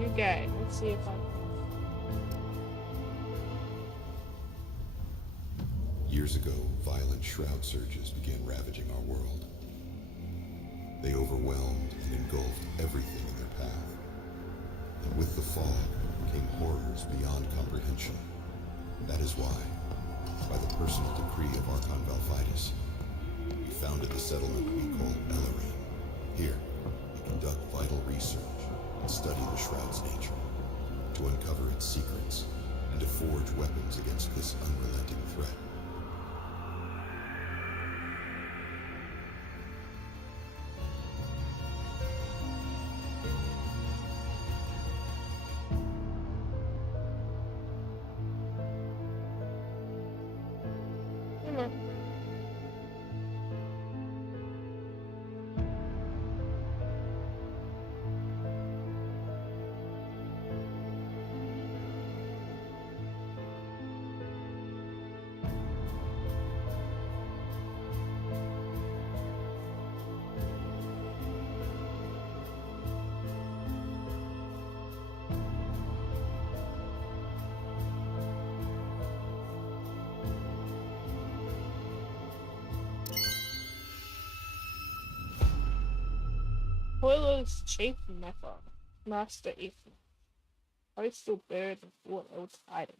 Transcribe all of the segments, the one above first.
New game. Let's see if I can. Years ago, violent shroud surges began ravaging our world. They overwhelmed and engulfed everything in their path. And with the fog came horrors beyond comprehension. That is why, by the personal decree of Archon Valphitis, we founded the settlement we call Ellerine. Here, we conduct vital research and study the shroud's nature, to uncover its secrets and to forge weapons against this unrelenting threat. Come on. Spoilers, Chief Never, Master Ethan, Postal Bird of Fort Tidings.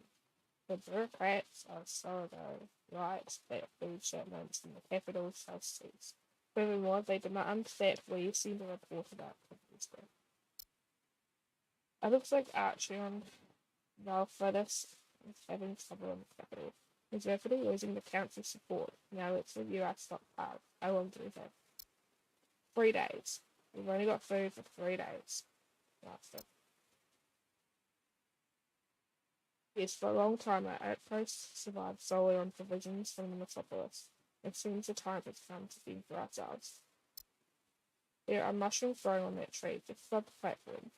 The bureaucrats are sourdough riots that food shipments in the capital shall cease. Furthermore, they demand that we send a report about Wednesday. It looks like Archie on Valfredus is having trouble in the capital. He's rapidly losing the council's support. Now let's review our stockpile. How long do we have? 3 days. We've only got food for 3 days. Master. Yes, for a long time our outpost survived solely on provisions from the metropolis. It seems the time has come to think for ourselves. There are mushrooms growing on that tree, just above the platform.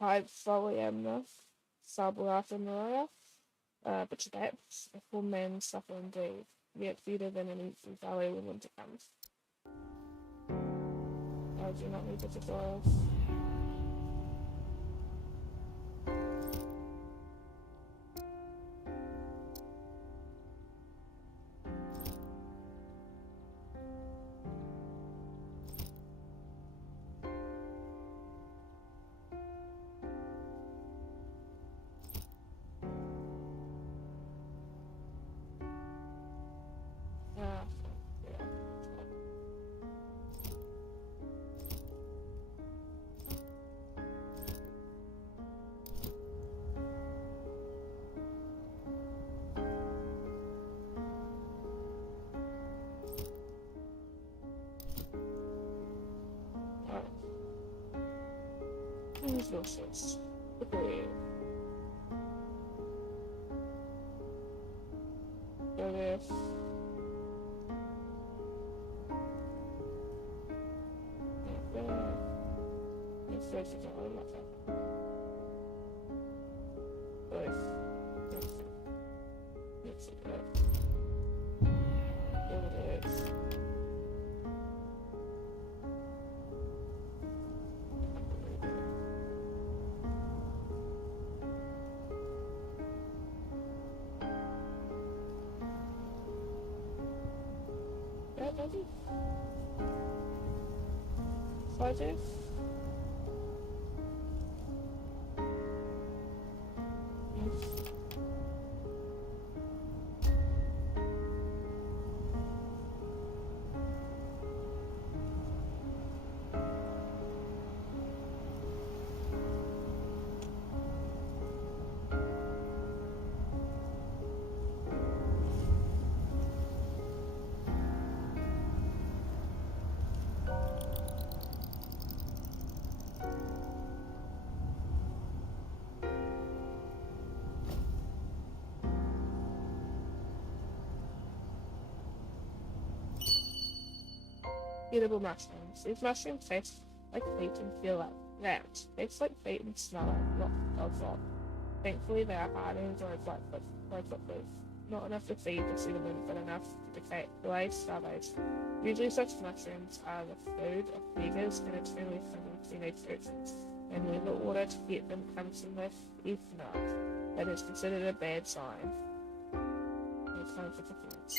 Hypholiamna, Sablata Maria, but that's a full man suffer indeed, yet better than an infant valley when winter comes. I do not need the tutorials. Yeah. Alright. Resources. Okay. So this. Let's search it all in my phone. Let's see that. There it is. That maybe? Slide this? Yes. Edible mushrooms. These mushrooms taste like feet and feel like that. Taste like feet and smell like not of rot. Thankfully they are hard and grow quite quickly. not enough to feed the settlement, but enough to delay starvation. Usually such mushrooms are the food of beggars and eternally hungry teenage urchins, and when the order to get them comes from the Ethnarch, that is considered a bad sign. No time for performance.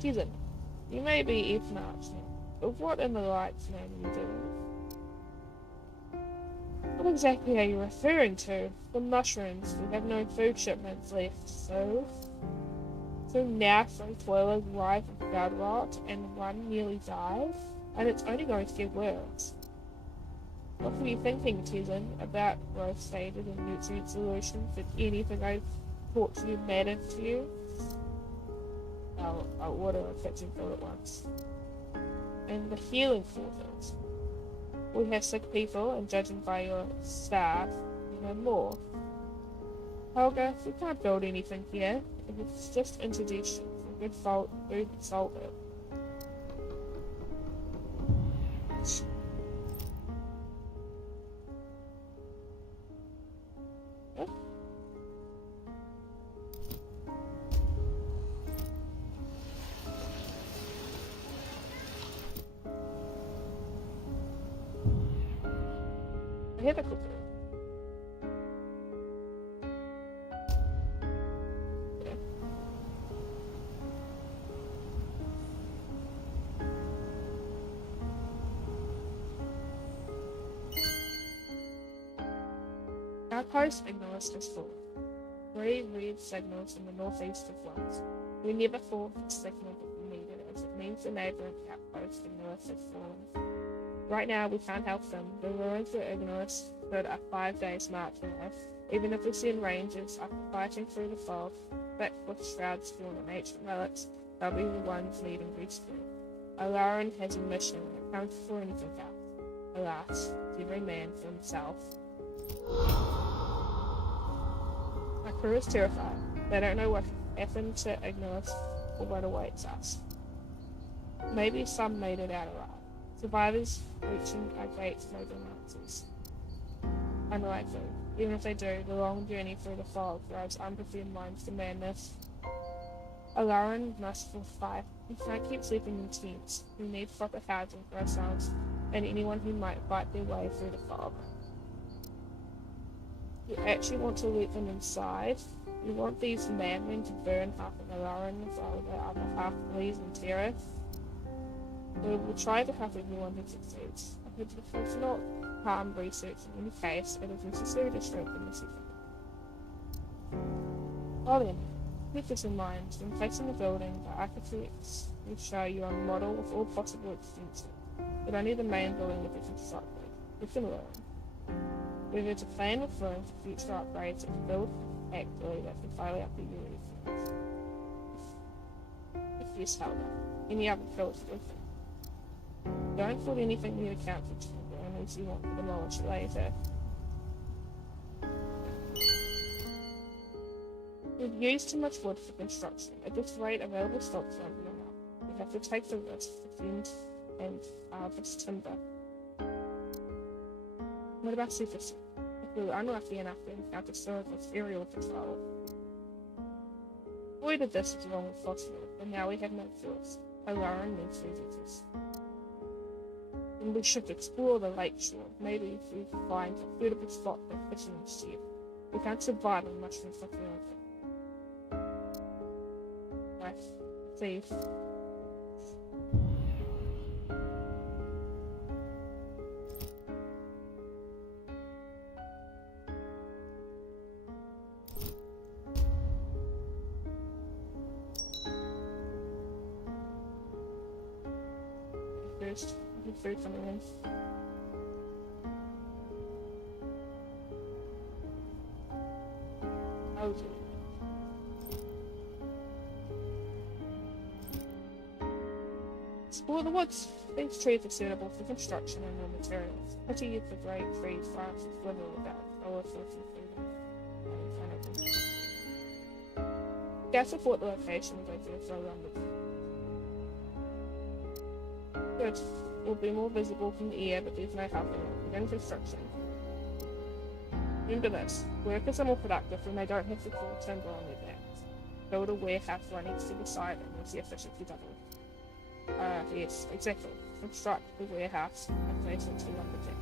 Teasen, you may be Ethnarch now, but what in the light's name are you doing? What exactly are you referring to? The mushrooms. We have no food shipments left, so now some toilers arrive with blood rot, and one nearly died, and it's only going to get worse. What were you thinking, Teasen, about growth stages and nutrient solutions? Did anything I taught you matter to you? I'll order a kitchen fill at once. And the healing quarters. We have sick people, and judging by your staff, you know more. Helga, we can't build anything here. It's just indigestion. Good fault, food solve it. What? I have a cooker. Our post acknowledged us full. 3 red signals in the northeast of once. We never thought the signal would be needed, as it means the neighbouring outpost ignorance has fallen. Right now, we can't help them. The ruins of ignorance stood a 5 days march away. Even if we send rangers after fighting through the fog, back with shrouds full of ancient relics, they'll be the ones leading rescue. Alarin has a mission, and it comes before anything else. Alas, every man for himself. My crew is terrified. They don't know what happened to Ignorus or what awaits us. Maybe some made it out alive. Survivors reaching our gates may be answers. Unlikely. Even if they do, the long journey through the fog drives unprepared minds to madness. Alarin must survive. We can't keep sleeping in tents. We need proper housing for ourselves and anyone who might fight their way through the fog. You actually want to let them inside. You want these madmen to burn half of Alarin while the other half flees in terror. We will try to help everyone who succeeds. I hope it does not harm research in any case. It is necessary to strengthen the secret. Well then, keep this in mind. When placing the building, the architects will show you a model with all possible extensions, but only the main building will be constructed. We can learn. Whether it's a plan with room for future upgrades and build accurately that can fail out the year. If yes, Helga, any other kills with it. Don't put anything near the council chamber unless you want to demolish it later. We've used too much wood for construction. At this rate, available stocks won't be enough. We have to take the risk to fend and harvest timber. What about secrecy? If we were unlucky enough to encounter surface aerial patrol. Avoided this as long as possible, but now we have no choice. Alarin needs resources. And we should explore the lake shore. Maybe we can find a suitable spot for fishing instead. We can't survive on mushrooms like anything. Right, thief. First, food coming in. Oh, explore the woods. These trees are suitable for construction and raw materials. Pity if the great trees branches wither without all sorts of food. Gas support the location and go through a slow run with good. Will be more visible from the air, but there's no helping it. Begin construction. Remember this, workers are more productive when they don't have to pull timber on their backs. Build a warehouse right next to the site and you'll see efficiency double. Yes, exactly. Construct the warehouse adjacent to lumberjack.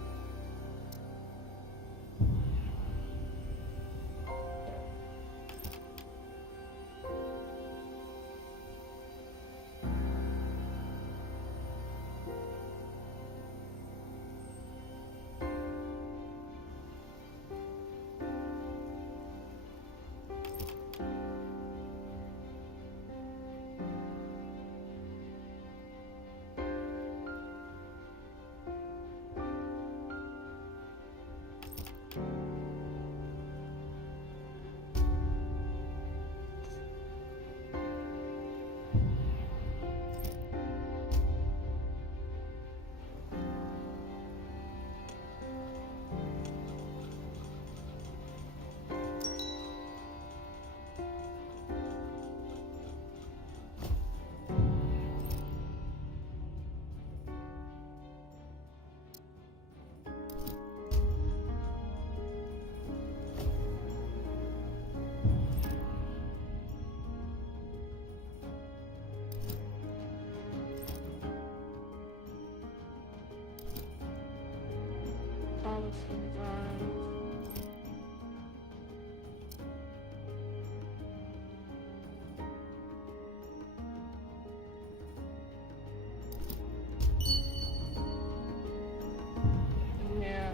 Yeah.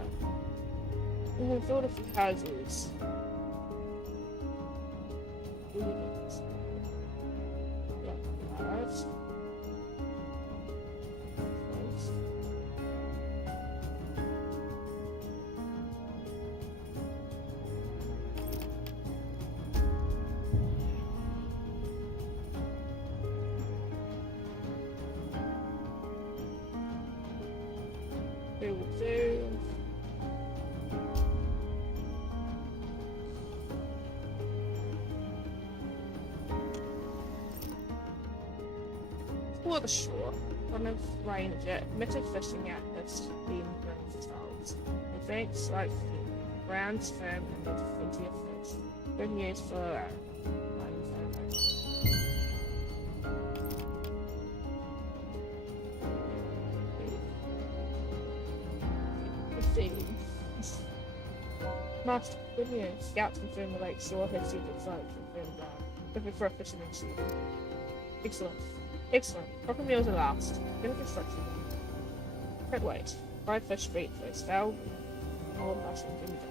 We can build a few houses. Yeah, right. We will do. For the shore, one of Ranger admitted fishing out this being during styles. The banks like grounds firm and there's plenty of fish. Good news for mining family. Master, good news. Scouts confirm the lake shore has secret sites confirmed looking for a fisherman ship. Excellent. Excellent. Proper meals are last. Finish construction. Can't wait. Fried fish street first. Fowl, more mushroom, give me that.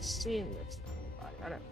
Seeing this thing, I don't.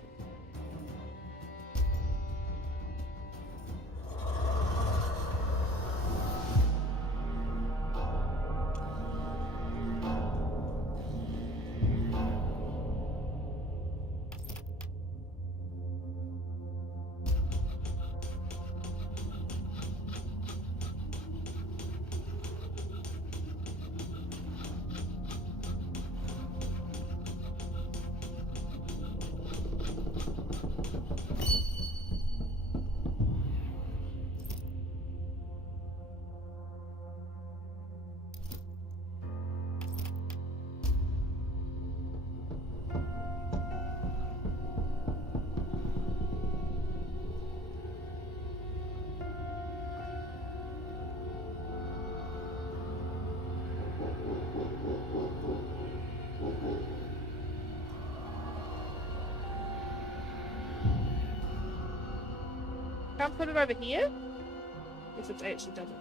Can't put it over here? If it actually doesn't fit.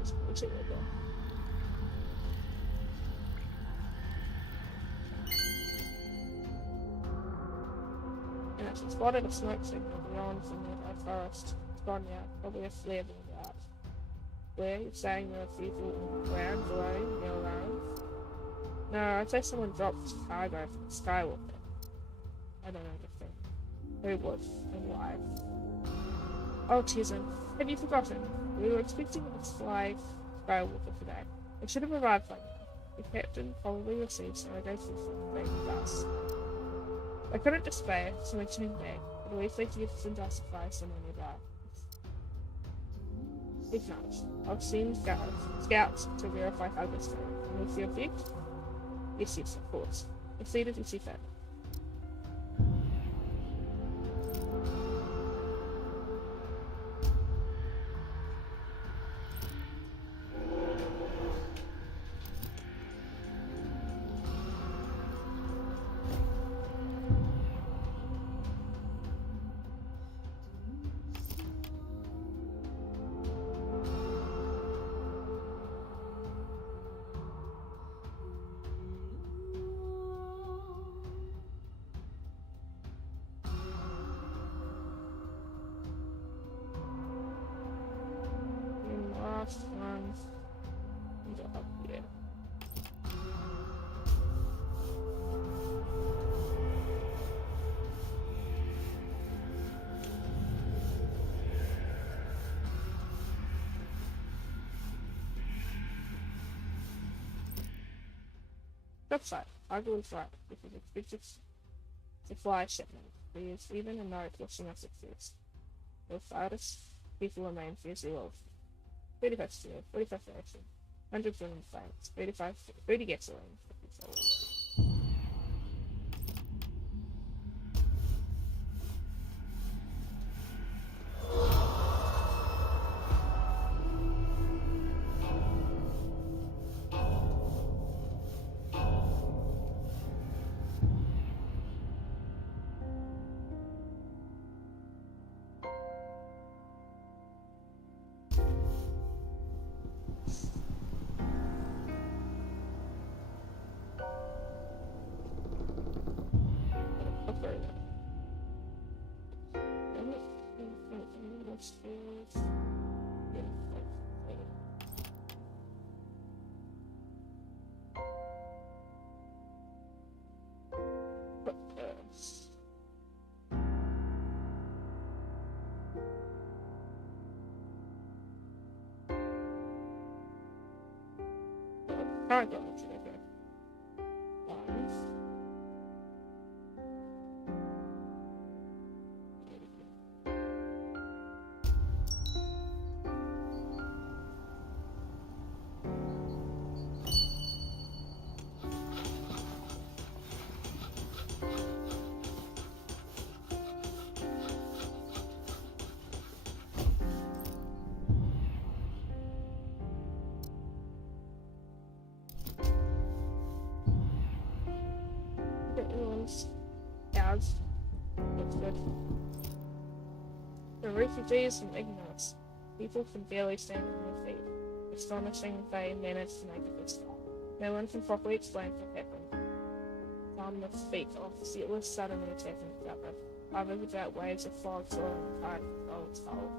it's bullshit with them. And as it spotted a smoke signal beyond the nearby forest. It's gone now, probably a flare being out. Where you're saying there are people on the ground below, near alone? No, I'd say someone dropped cargo from the Skywalker. I don't understand. Who was and why? Oh, Tizen, have you forgotten? We were expecting a fly Skywalker today. It should have arrived by now. The captain probably received some of those from baby dust. I couldn't despair, so I turned back, but at least they could some dust supply somewhere nearby. If not, I'll send scouts to verify how this goes. And with the object? Yes, of course. Proceed as you see fit. Last one. And up here. Flip side. Argo is right, because it's expected to fly shipment. There is even a note wishing us success. Without us, people remain fiercely loyal. 35 steel, 45 action, 100 brilliant flanks, 30 gasoline, 50 solar. Alright, go. Okay. Ours. Looks good. The refugees from ignorance. People can barely stand on their feet. Astonishing they managed to make it this far. No one can properly explain what happened. Some that speak of settlers suddenly attacking each other. Others about waves of fog soaring high from cold soul.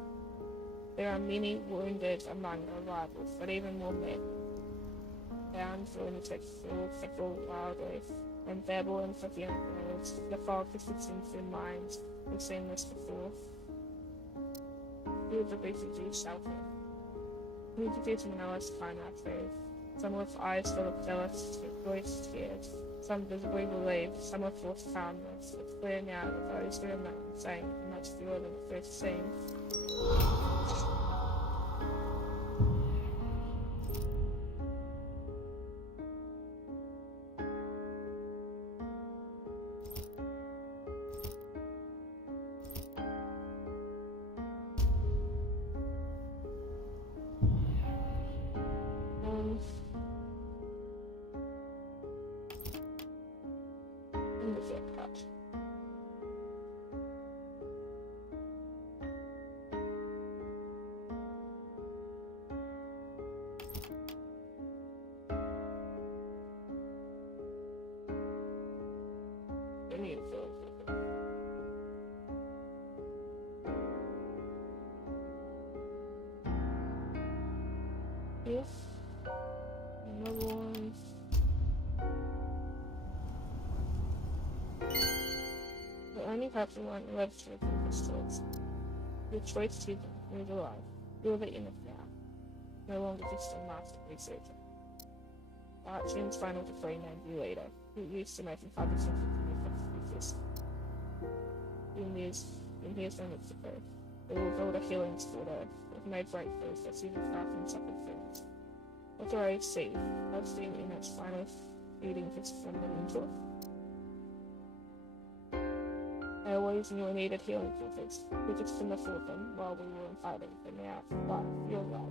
There are many wounded among the arrivals, but even more men. Bound lunatics fickle wildly, and babble incoherent words. The fog persisted into their minds. We've seen this before. Few of the refugees shouted. Refugees from Alice climb out through. Some with eyes full of jealous, voiced tears. Some visibly relieved, some with forced calmness. It's clear now that those who remain saying much fewer than the first scene. Yes. Another one. The only person one registered for this choice. Your choice to them is alive. You're the enough now. No longer just a master researcher. Archon's final decree named you leader. Who used to making 5% of the office. In years from Mexico. They will build a healing school there. We've made breakthroughs that even far from suffered things. What do I see? I've seen in its final feeding just from the mentor. I always knew I needed healing filters. We just couldn't afford them while we were fighting, but now, but you're right.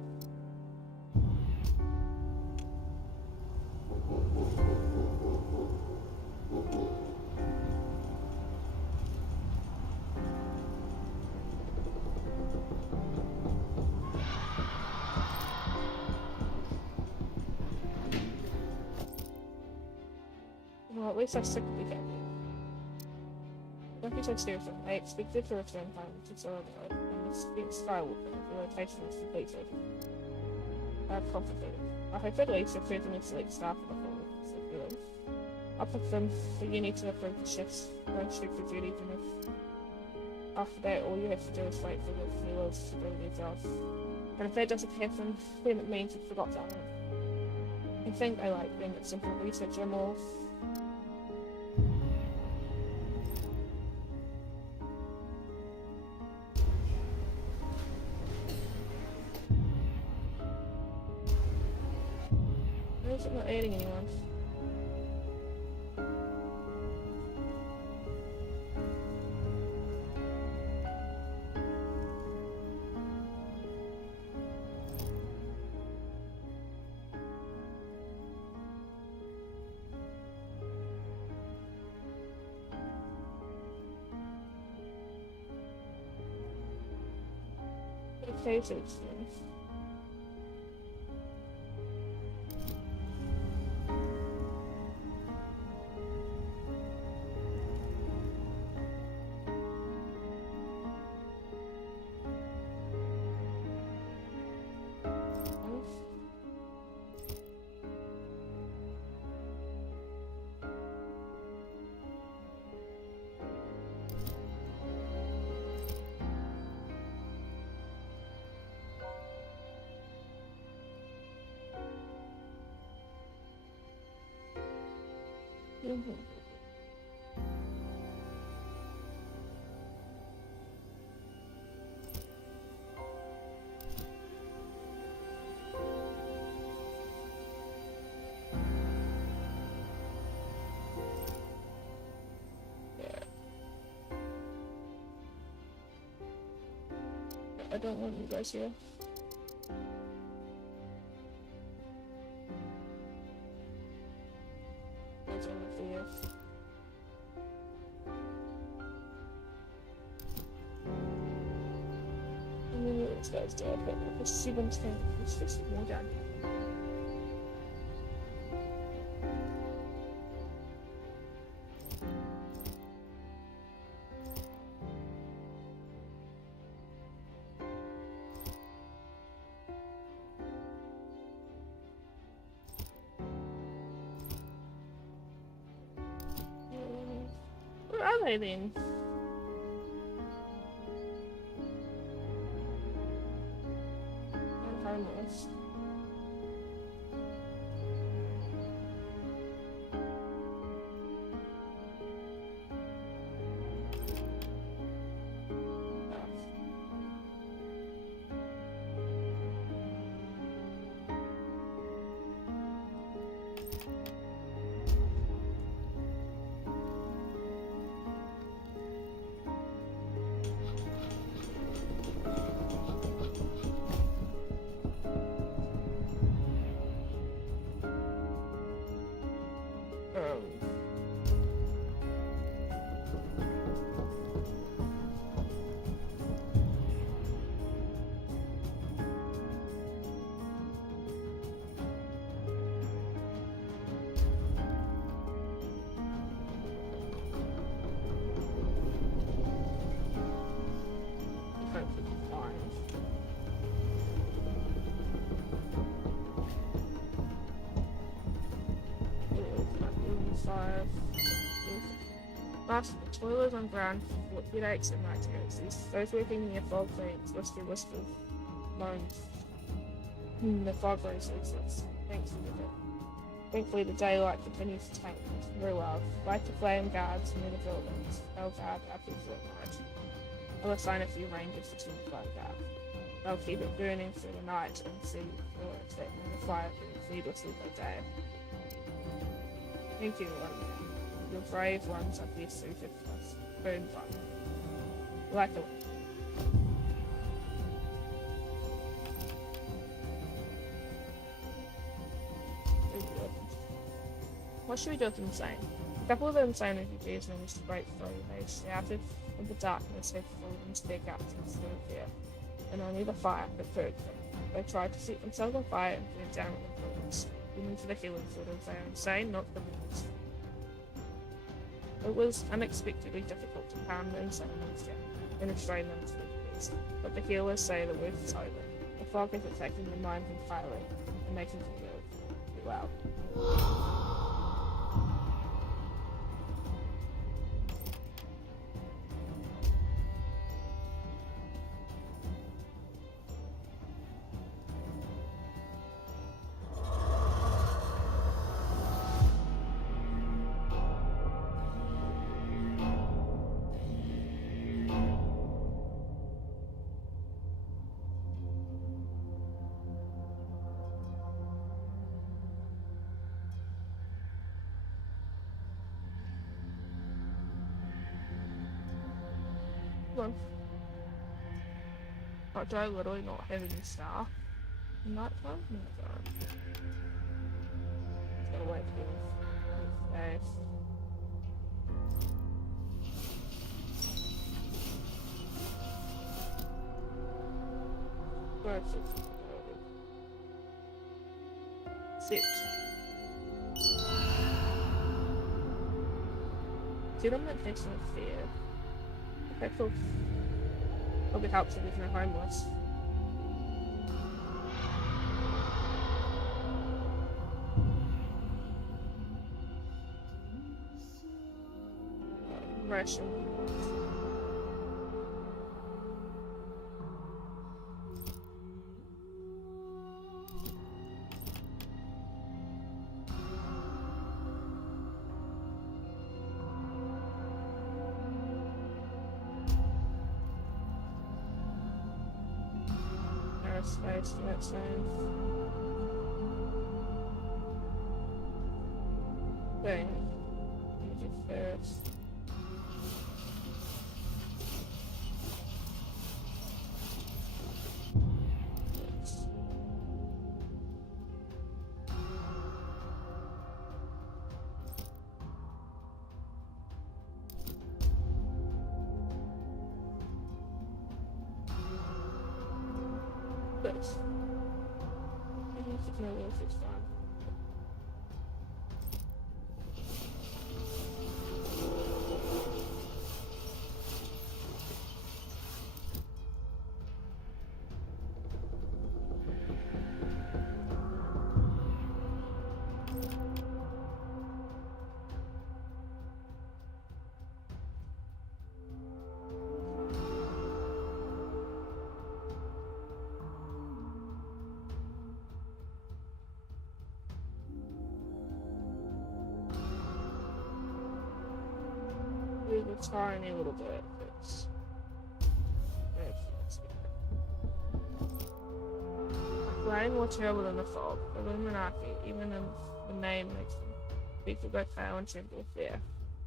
Well, at least I stick with the family. Don't be so serious. I expected to return home to Sorrow and the big Skywalker. The rotation is completed. Complicated. I hope at least your prison is select staff for the whole feeling. I'll put them, but you need to approve the shifts. Don't shoot for duty to me. After that, all you have to do is wait for the heroes to do their jobs. And if that doesn't happen, then it means you forgot something. I think I like being a simple researcher more. Why is it not adding anyone? Okay, so it's I don't want you guys here. That's only for you. And then this guy's dead, but let's see them stand. Let's just more down. Where are they then? I'm homeless. 5. Last, the toilers on ground for headaches and night terrors. Those working near fog lanes whisper moans. The fog raises. Thankfully, the daylight continues to tank very well. Light the flame guards near the buildings. They'll guard our people at night. I'll assign a few rangers to the fire guard. They'll keep it burning through the night and see for it that when the fire burns needlessly by day. Thank you, your brave ones are best suited for us. Burn fun. Like a What should we do with the insane? A couple of the insane refugees managed to break through. They shouted in the darkness, they flew into their guts in still fear, and only the fire could hurt them. They tried to set themselves on fire and burned down with the bullets, even to the healing fields. They are insane, not the criminals. It was unexpectedly difficult to calm the insane ones down and restrain them to their fears, but the healers say the worst is over. The fog is attacking their minds entirely and making them feel well. Well, do I literally not have any staff? Nighttime? No, I don't. Just gotta wait for days. Where is it? 6. Settlement takes no fear. Okay, cool. Probably helps if there's no homeless. Ration. Space, that's safe. Thing. Energy first. This. No, it's fine. A tiny little bit. Rain more terrible than the fog. Illuminati, even in the name, makes them people go pale and tremble with fear.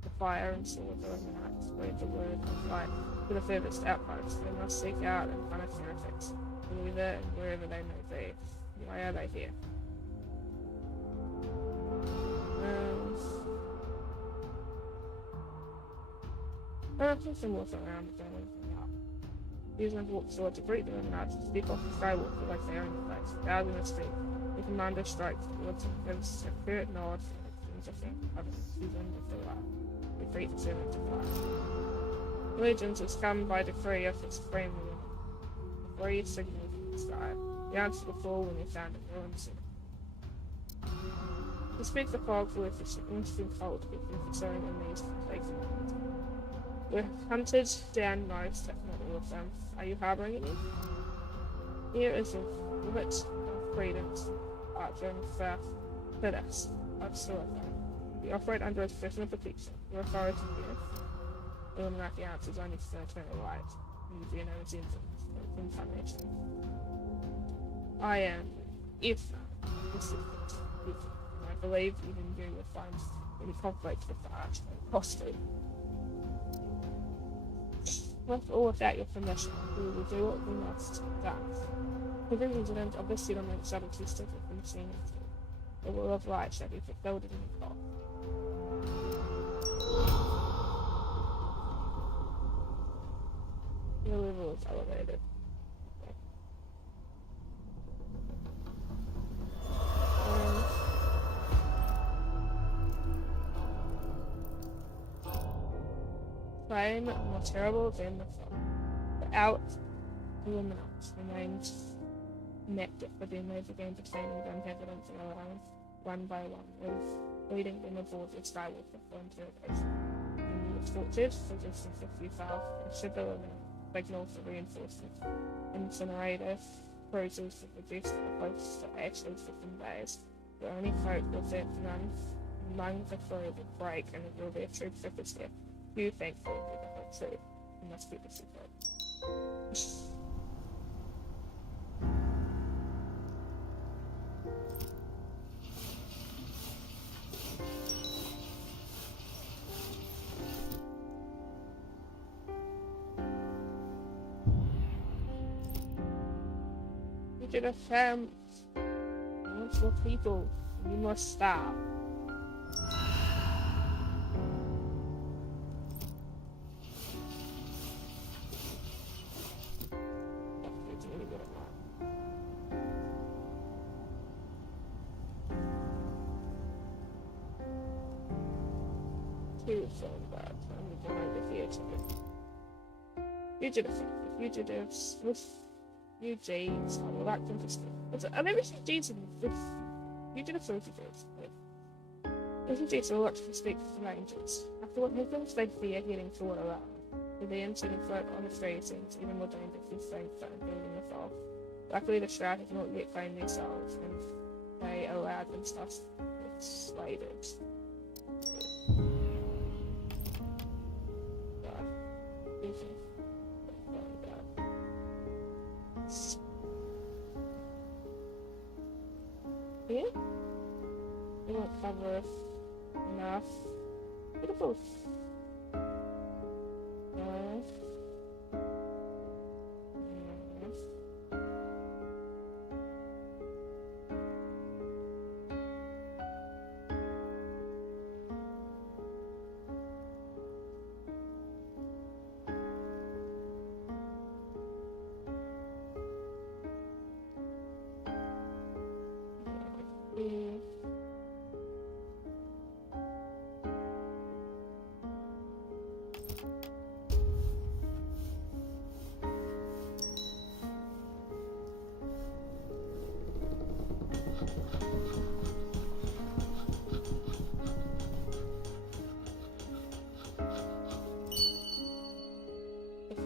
The fire and sword of Illuminati spread the word of light to the furthest outposts. They must seek out and punish heretics, whoever and wherever they may be. Why are they here? I don't think some walks around but don't anything up. Use my walk sword to greet them and to speak off the skywalker like they are in the face. Out in the street, the commander strikes towards him, gives a curt nod, and things think others use them with the light. The great servant to fire. Legions has come by decree of the supreme woman. The free signal from the sky. The answer to the fall when they found it ruined city. To speak the fog with its instant cold because its own amazing faithfulness. We're hunted down most, if not all of them. Are you harboring any? Here is a limit of freedoms, Archer for us. Absolutely. We operate under a special protection. Your authority here. Illuminati answers only to eternal light. You know its incarnation. I am, if this is it. I believe even you will find any conflict with the Archway costly. With or without your permission, we will do what we must done. Every resident of the settlement shall be tested with the machine. The will of light shall be fulfilled in the call. Your level is elevated. Flame more terrible than the fog. Without Illuminati remains connected, but then they began pertaining the inhabitants and alone, one by one, leading them aboard the skywalk for interrogation. When you were tortured, resistance if you fell, and should the signal for reinforcement. Incinerator cruisers to reduce the close to actually 15 days. The only hope was that none the crew would break and reveal their true purpose here. You thankfully were the whole truth. You must be the secret. You did a fam for people. You must stop. Fugitives with UGs are reluctant to speak. Are there refugees in this? Fugitive refugees. Refugees are reluctant to speak to strangers. After what happens, they fear heading toward a land. The then sitting float on the street seems even more dangerous than staying float and building the fog. Luckily, the shroud has not yet claimed their souls, and they allowed themselves slated. Here? We won't cover enough. Beautiful.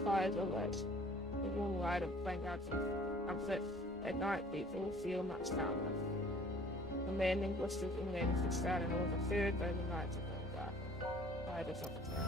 Fires are lit. The warm light of playing out comfort. At night, people feel much calmer. The landing blisters in landing for start and all the third, though the nights are going darker. Fire does not return.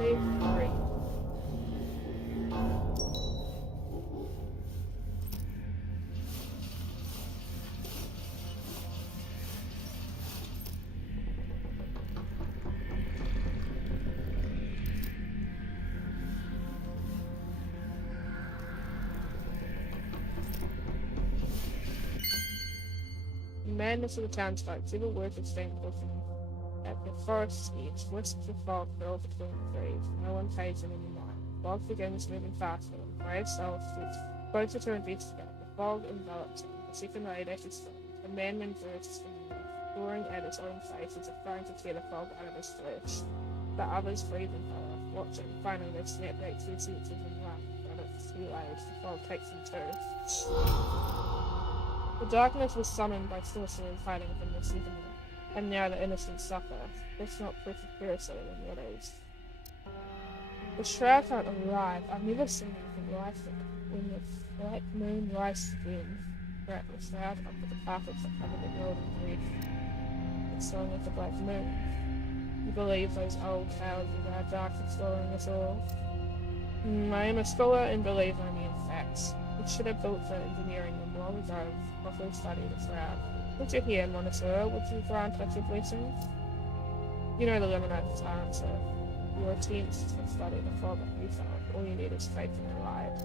Wave 3. The madness of the townsfolk, civil work is staying close at the forest's edge. Wisps of fog curl between the trees. No one pays them any mind. The fog begins moving faster, and the brave soul steps closer to investigate. The fog envelops him. The second later, he stops. The madman bursts from the north, roaring at his own face as if trying to tear the fog out of his flesh. The others breathe in horror, watching. Finally, they snap back to their senses and run. But it's too late. The fog takes them too. The darkness was summoned by sorcerers hiding from the settlement, and now the innocent suffer. That's not proof of heresy, then what is? The shroud can't arrive. I've never seen anything like it. When the black moon rises again, wrap the shroud up with the carpets that cover the golden thread. The song of the black moon. You believe those old tales about dark exploring us all? I am a scholar and believe only in facts. We should have built the engineering room long ago, properly study the shroud. Would you hear, Montessor? Would you grant us your blessing? You know the Lemonite's answer. Your attempts to study the fog of yourself. All you need is faith in a light.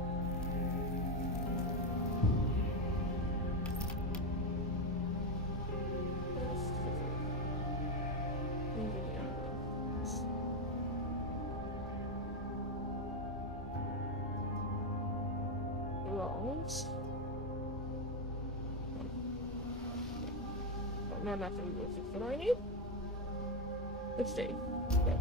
Wrongs. Not nothing with it. What do I need? Let's see. Okay.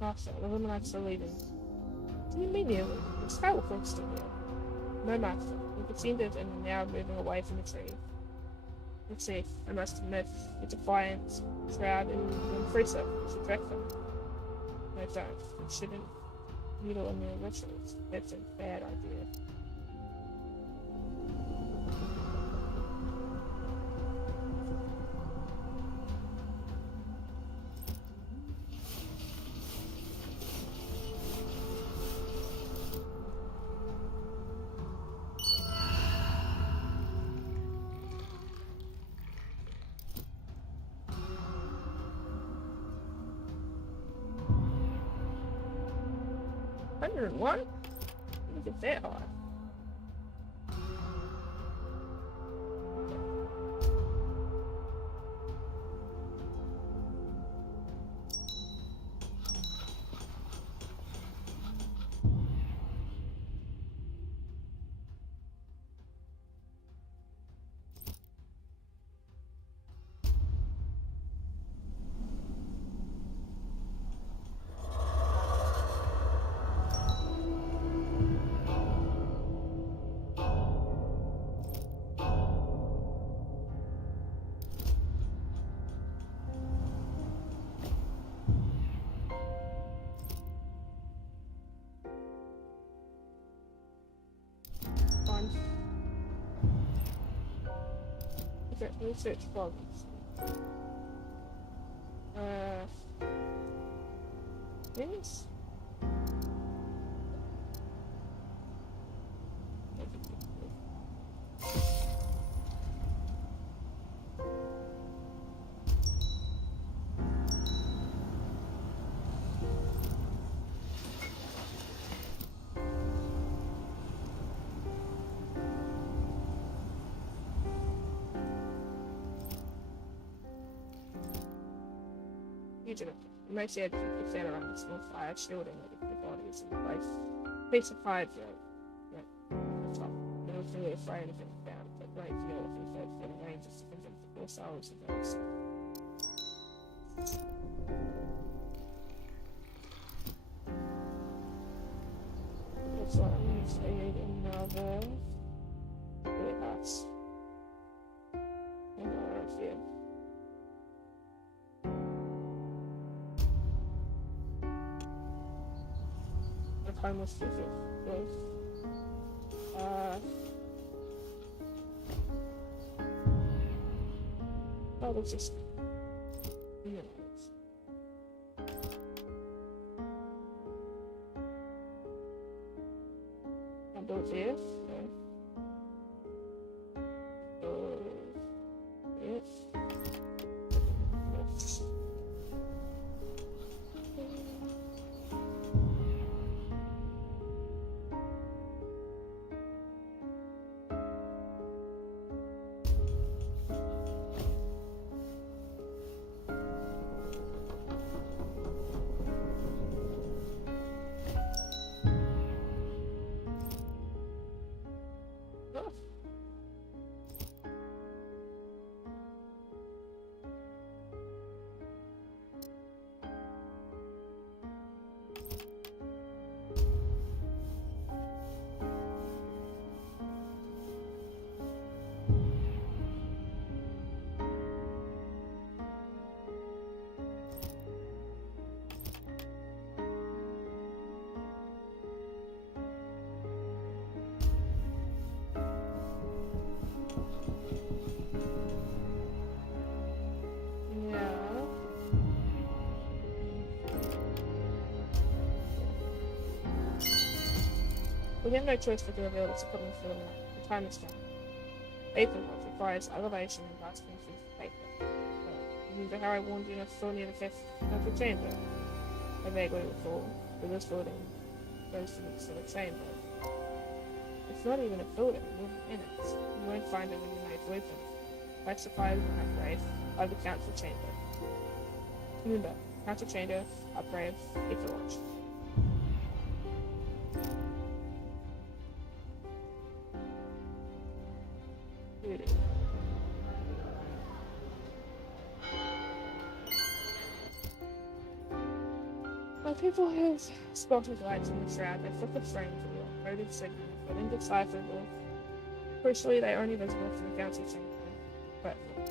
Master, the Luminites are leaving. Do you mean nearly? The Skywalker is still here. No, Master. We've descended and are now moving away from the tree. Let's see. I must admit, your defiance, shroud, and impressive. You should track them. No, don't. You shouldn't meddle in their rituals. That's a bad idea. What? Look at that hard. Okay, research progress. Yes. fugitive. Mostly had people stand around the small fire, shielding their bodies in place. Piece of pie broke. The top. They were really afraid of it down, but great deal of effort for the rangers to convince the poor souls of those. Looks like I'm going to say another really nice. Another fear. The homeless people was oh, that's just I'll do this. Yes. We have no choice but to reveal its equipment for the time is done. Paperwork requires elevation and lasting through paper. Remember how I warned you not to go near the fifth of the chamber? I vaguely recall, but this building goes to the sort of chamber. It's not even a building, we're in it. You won't find it when you make weapons. Like supplies and upgrades of the council chamber. Remember, council chamber, upgrades, if you watch. When people have spotted lights in the shroud, they flicker strangely or coded signals, but indecipherable. Crucially, they are only visible from the council chamber platform.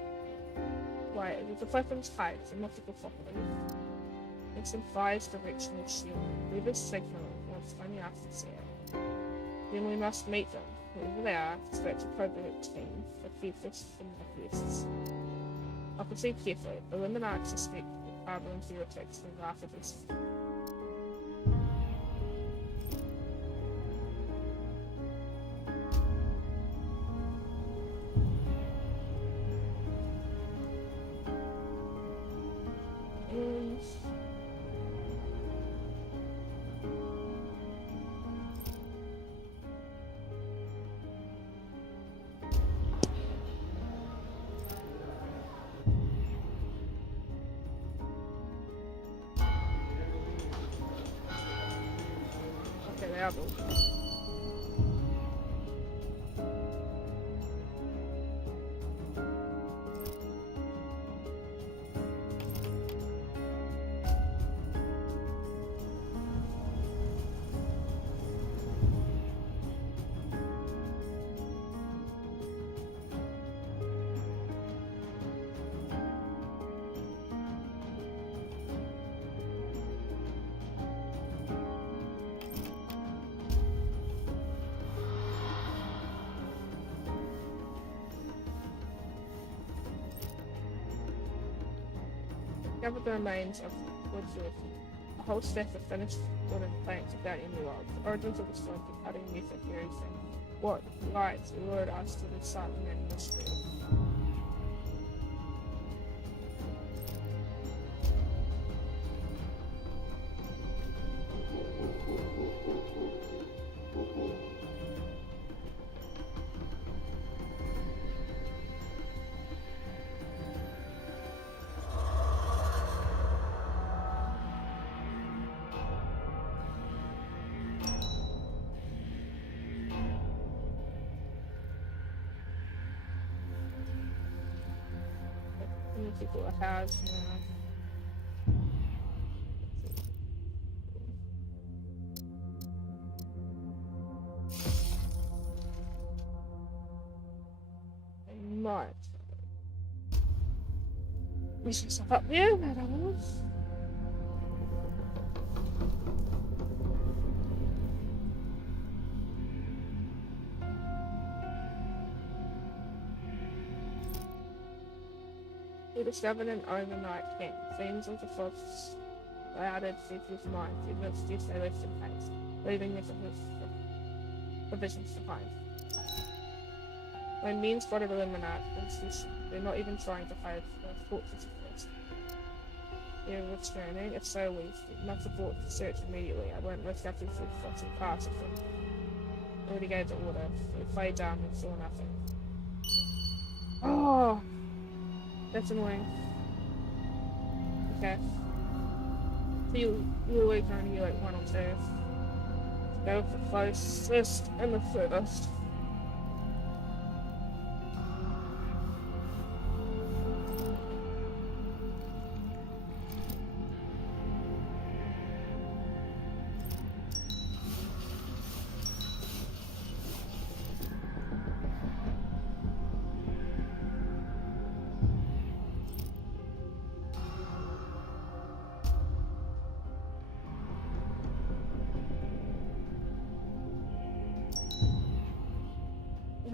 Why, with the platform's height and multiple properties, it implies directional shielding. Leave a signal once only after zero. Then we must meet them, wherever they are, stretch a covert team for Thetis and Nephius. I'll proceed carefully. The Illuminati suspect the carbon and theoretics and laugh at this. Apple. Covered the remains of Woodfield. A whole stack of finished wooden planks without any logs. The origins of the storm for cutting method very thin. What lights lured us to the sun and mystery? How many people it has now? Might. We should stuff up there, but I was. He discovered an overnight camp. Scenes of the fox clouded City's mind. He must do so less in haste, leaving his provisions behind. When Mean spotted Illuminati, they're not even trying to hide the fortress first. They're returning. It's so weak. Not support the search immediately. I won't risk having to foxy past of them. Already gave the order. We played down and saw nothing. Oh! That's annoying. Okay. So you always only like one or two. Go for the closest and the furthest.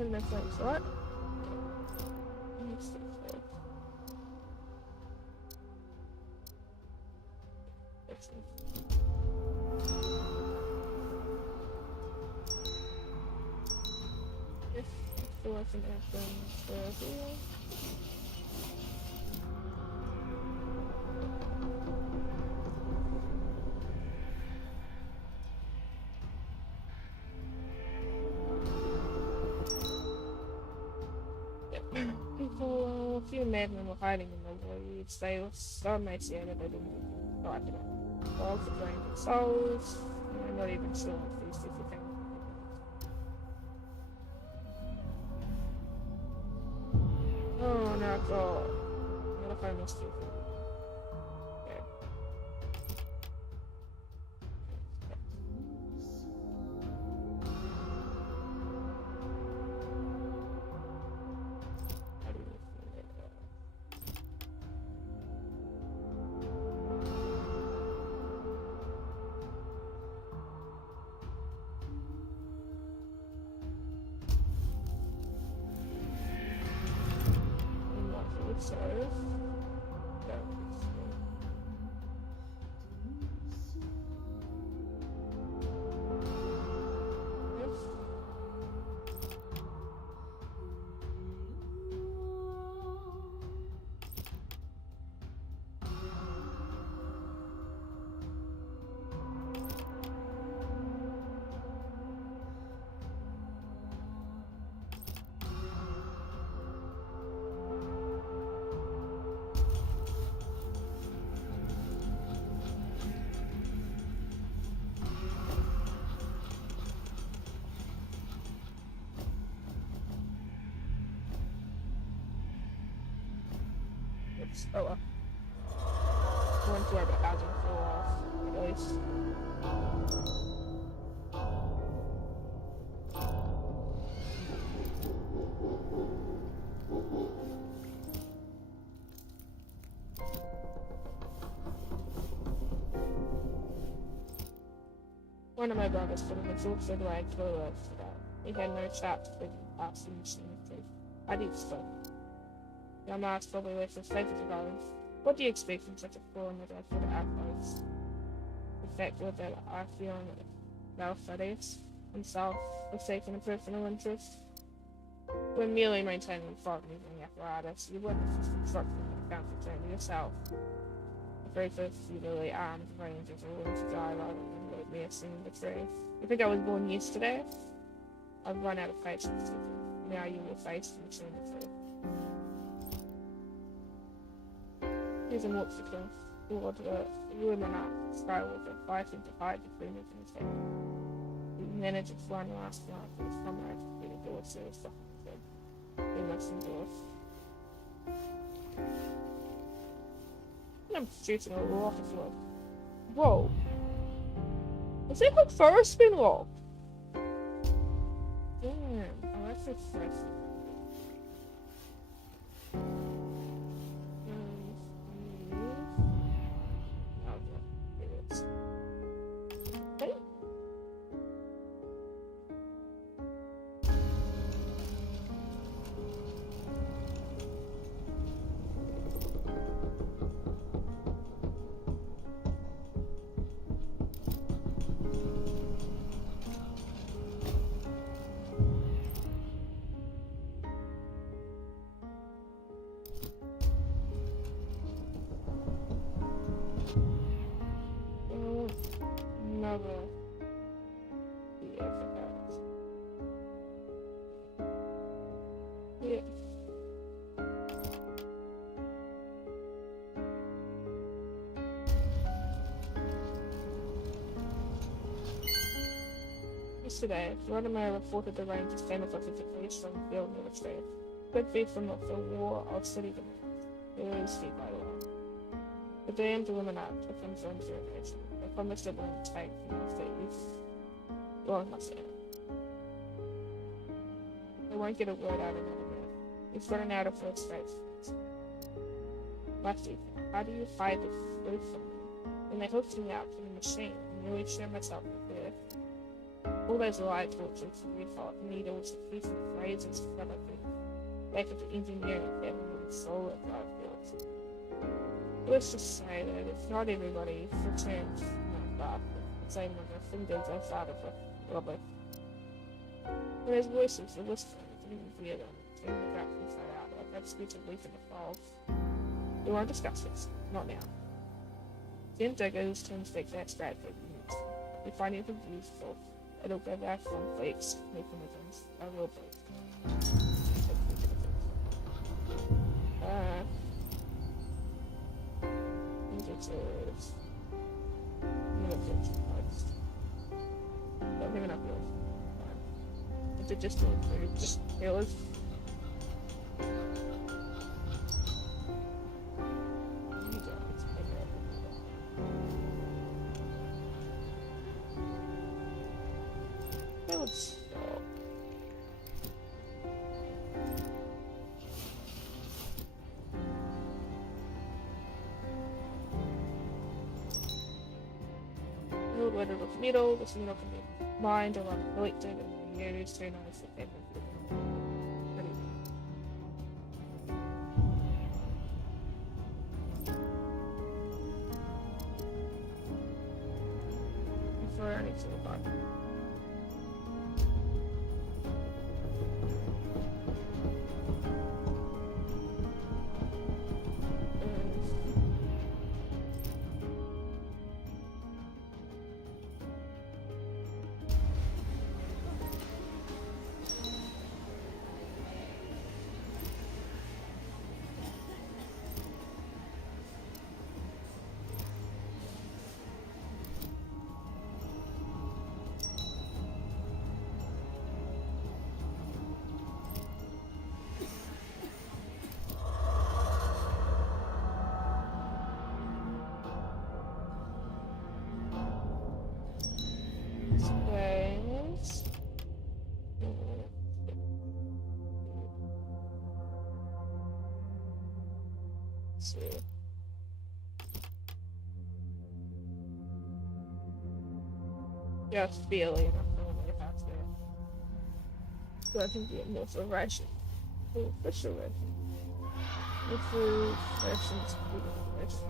And that's like what? If there was an airplane here. People, a few madmen were hiding in the woods. They were so emaciated they didn't even fight it up. Dogs are drained of souls. And they're not even sure if these people can. Oh no, God. Not a homeless people. Okay. How do you feel it? So, oh well. I went for about 1,000 for a while, at least. One of my brothers put him in talk so I told us that he had no shot to bring past the machine. I did so. Your ma's probably wastes his faith as well. What do you expect from such a foreign that for the outposts? The fact was that I feel self-studies himself for seeking a personal interest. We're merely maintaining the fog moving apparatus. You wouldn't assist instructing the account to yourself. The very first few really armed rangers are willing to die rather than let me assume the truth. You think I was born yesterday? I've run out of patience with you. Now you will face the machine of truth. Here's a walk sequence toward the Illuminati Skywalker, fighting to hide the criminals in his head. He manages one last night for his comrades to the door to his stuff in his head. He must endure. I'm shooting a lot of wood. Whoa. Is it like forest been locked? Damn, oh, that's impressive. Okay. Never be ever out. Yeah. Yesterday, Rodimer reported the range of camouflages police from the field military. Could be from the war of city demands. It was feet by the way. The damned Illuminati took them for interrogation. They promised it wouldn't take from the cities. Well, I must say it. They won't get a word out of Rodimer. He's gotten out of first base. Last evening, how do you hide the truth from me? When they hooked me up to the machine, I nearly showed myself in fear. All those light torches, refought needles, pieces of phrases, skeleton, back of the engineering cabin and solar drive fields. Let's just say that if not everybody returns from that dark, the same number of fingers outside of the rubber. When there's voices, the whispering, I didn't even hear them, turning the dark inside out, like I've split a leaf in the falls. We won't discuss this, not now. Then Diggers turns back that Stratford units. We find it useful. It'll go back on flakes, mechanisms, I will break. Injectors. Military. Don't give it up, If it just includes just killers. Let's stop. Little bit of metal, this metal can be mined or collected and used to nice the paper. Before I need to look on. Just barely enough for the house there. So I can get more for ration. Oh, fisher ration. With food, rations, ration.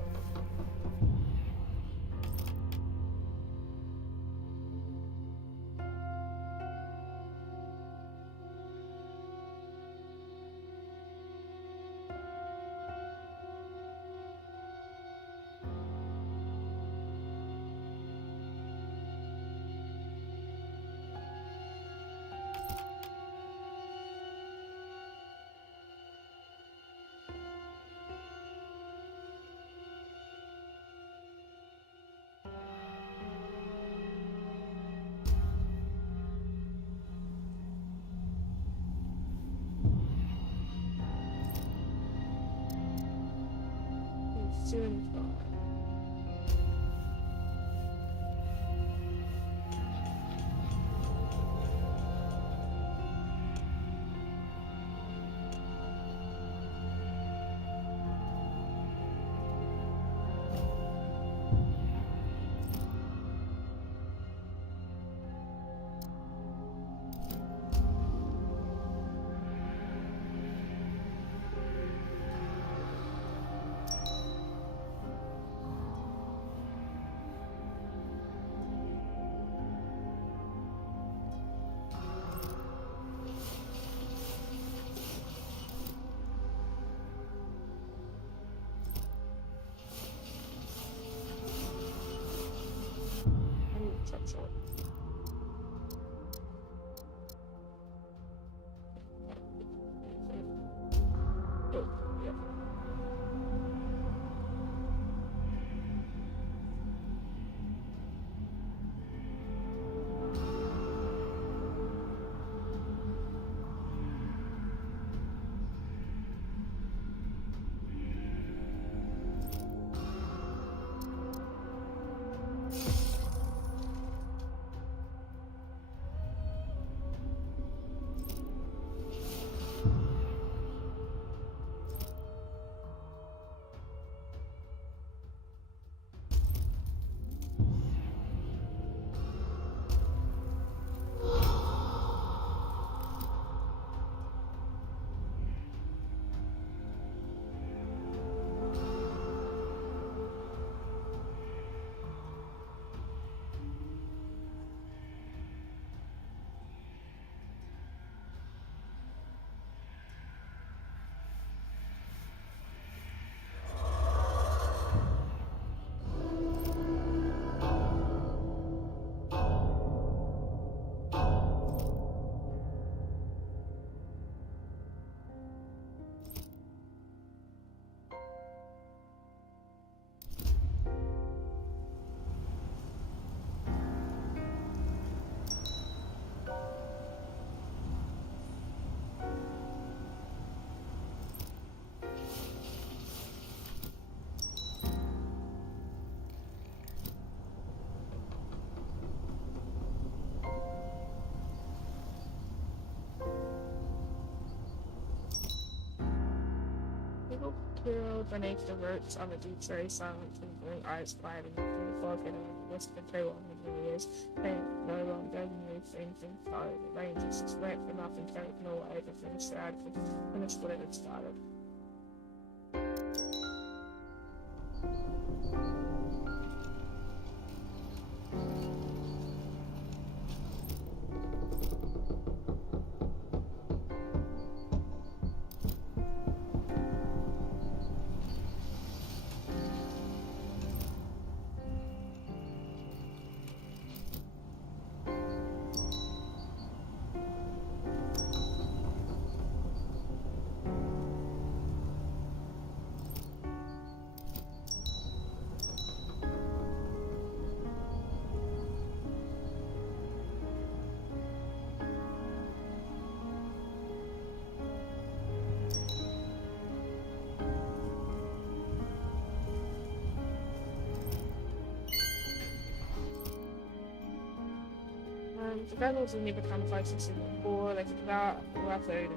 soon fly. I need to touch it. Oh, yeah. People killed beneath the roots of a deep very silent and blue eyes gliding through the fog and whispered too long in their ears. They no longer knew things inside. The rangers slept for nothing, carried no way to finish the ad finish what it had started. The rebels only become focused in the war, they could not allow food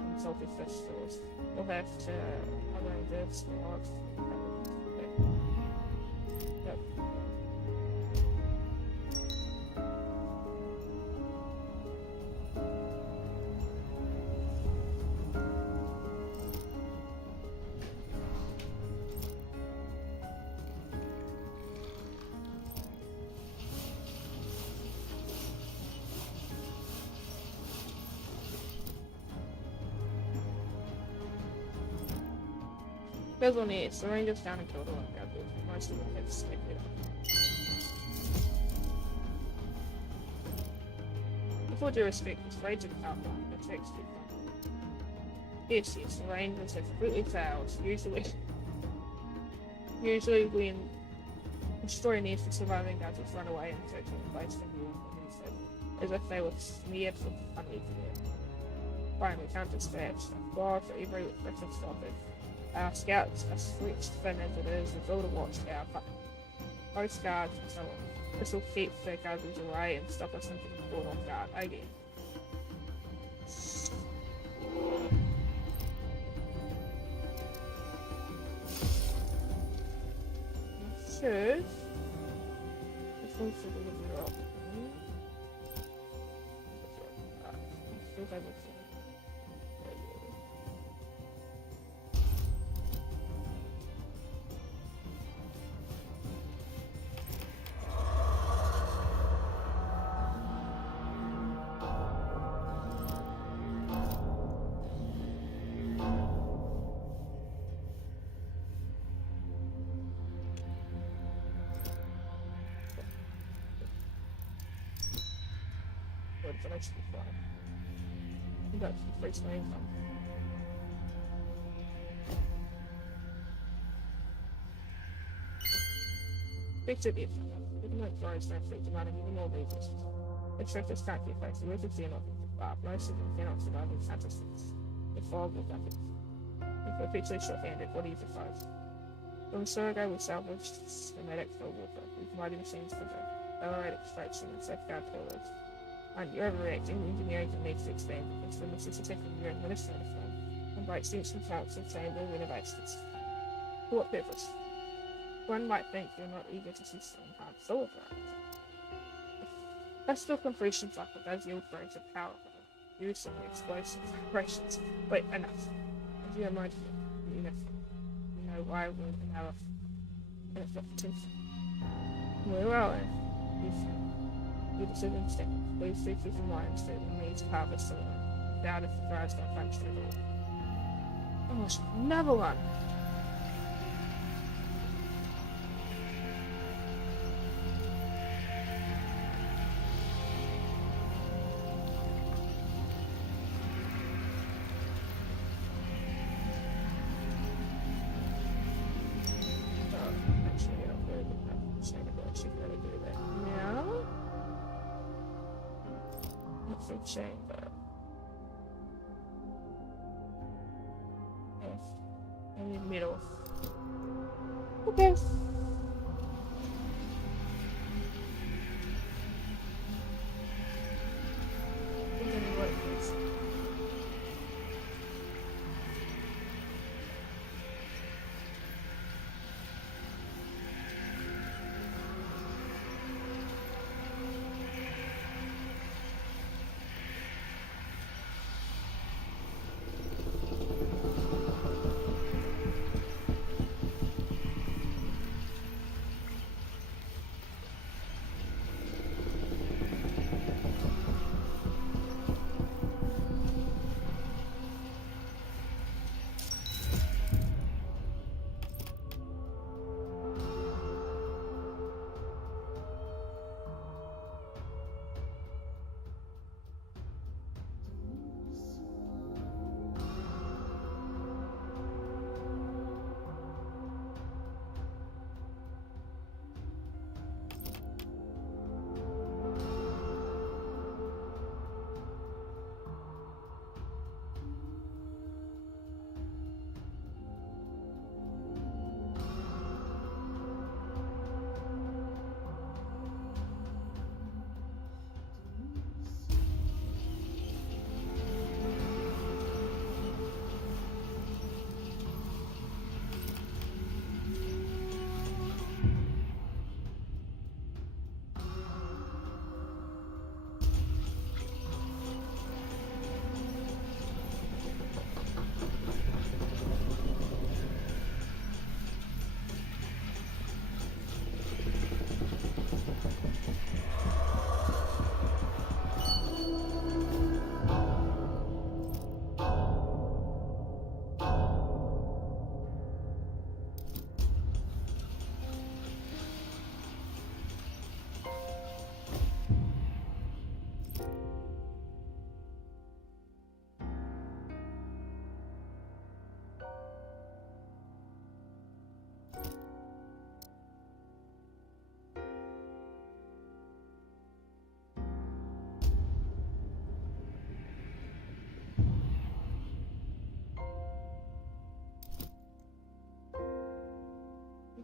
and selfish festivals. They'll have to arrange this or yep. There's only 8, so the Rangers down and killed one rebel. Most of them have escaped it. With all due respect, this rage of outline attacks people. Yes, the Rangers have completely failed. Usually when the story needs the surviving guys just run away and search for a place for new information, as if they were smeared for honey for them. Fine, we can't dispatch. God, for every reference stop it. Our scouts are switched thin as it is. We build a watchtower, but post guards and so on. This will keep the guards away and stop us from getting caught off guard again. Should this one's a little bit up. Feels like it's good, but I should be fine. I got some free slain from. Fix it if the night guards don't freak them out and even more dangerous. The churches can't be affected. We can see enough Bob. Most of them cannot survive in fantasies. The fog will happen. If we're pitchly short-handed, what do you propose? From Surrogate we salvaged schematic for warfare. We've mighty machines for the accelerate extraction and safeguard pillars. And you're overreacting, the engineering needs to expand against the necessity for your administrative firm and break sense and council chamber renovations. For what purpose? One might think you're not eager to see some hard sword, right? That's the compression cycle does yield greater power for the use of the explosive vibrations. Wait, enough. As you remind me, you know why we're in our ineffective. Very well then. Your decision stands. Please see through the lines that we need to harvest the land. Doubt if the guards don't function at all. Almost never one. Chamber. Yes. In the middle. Okay.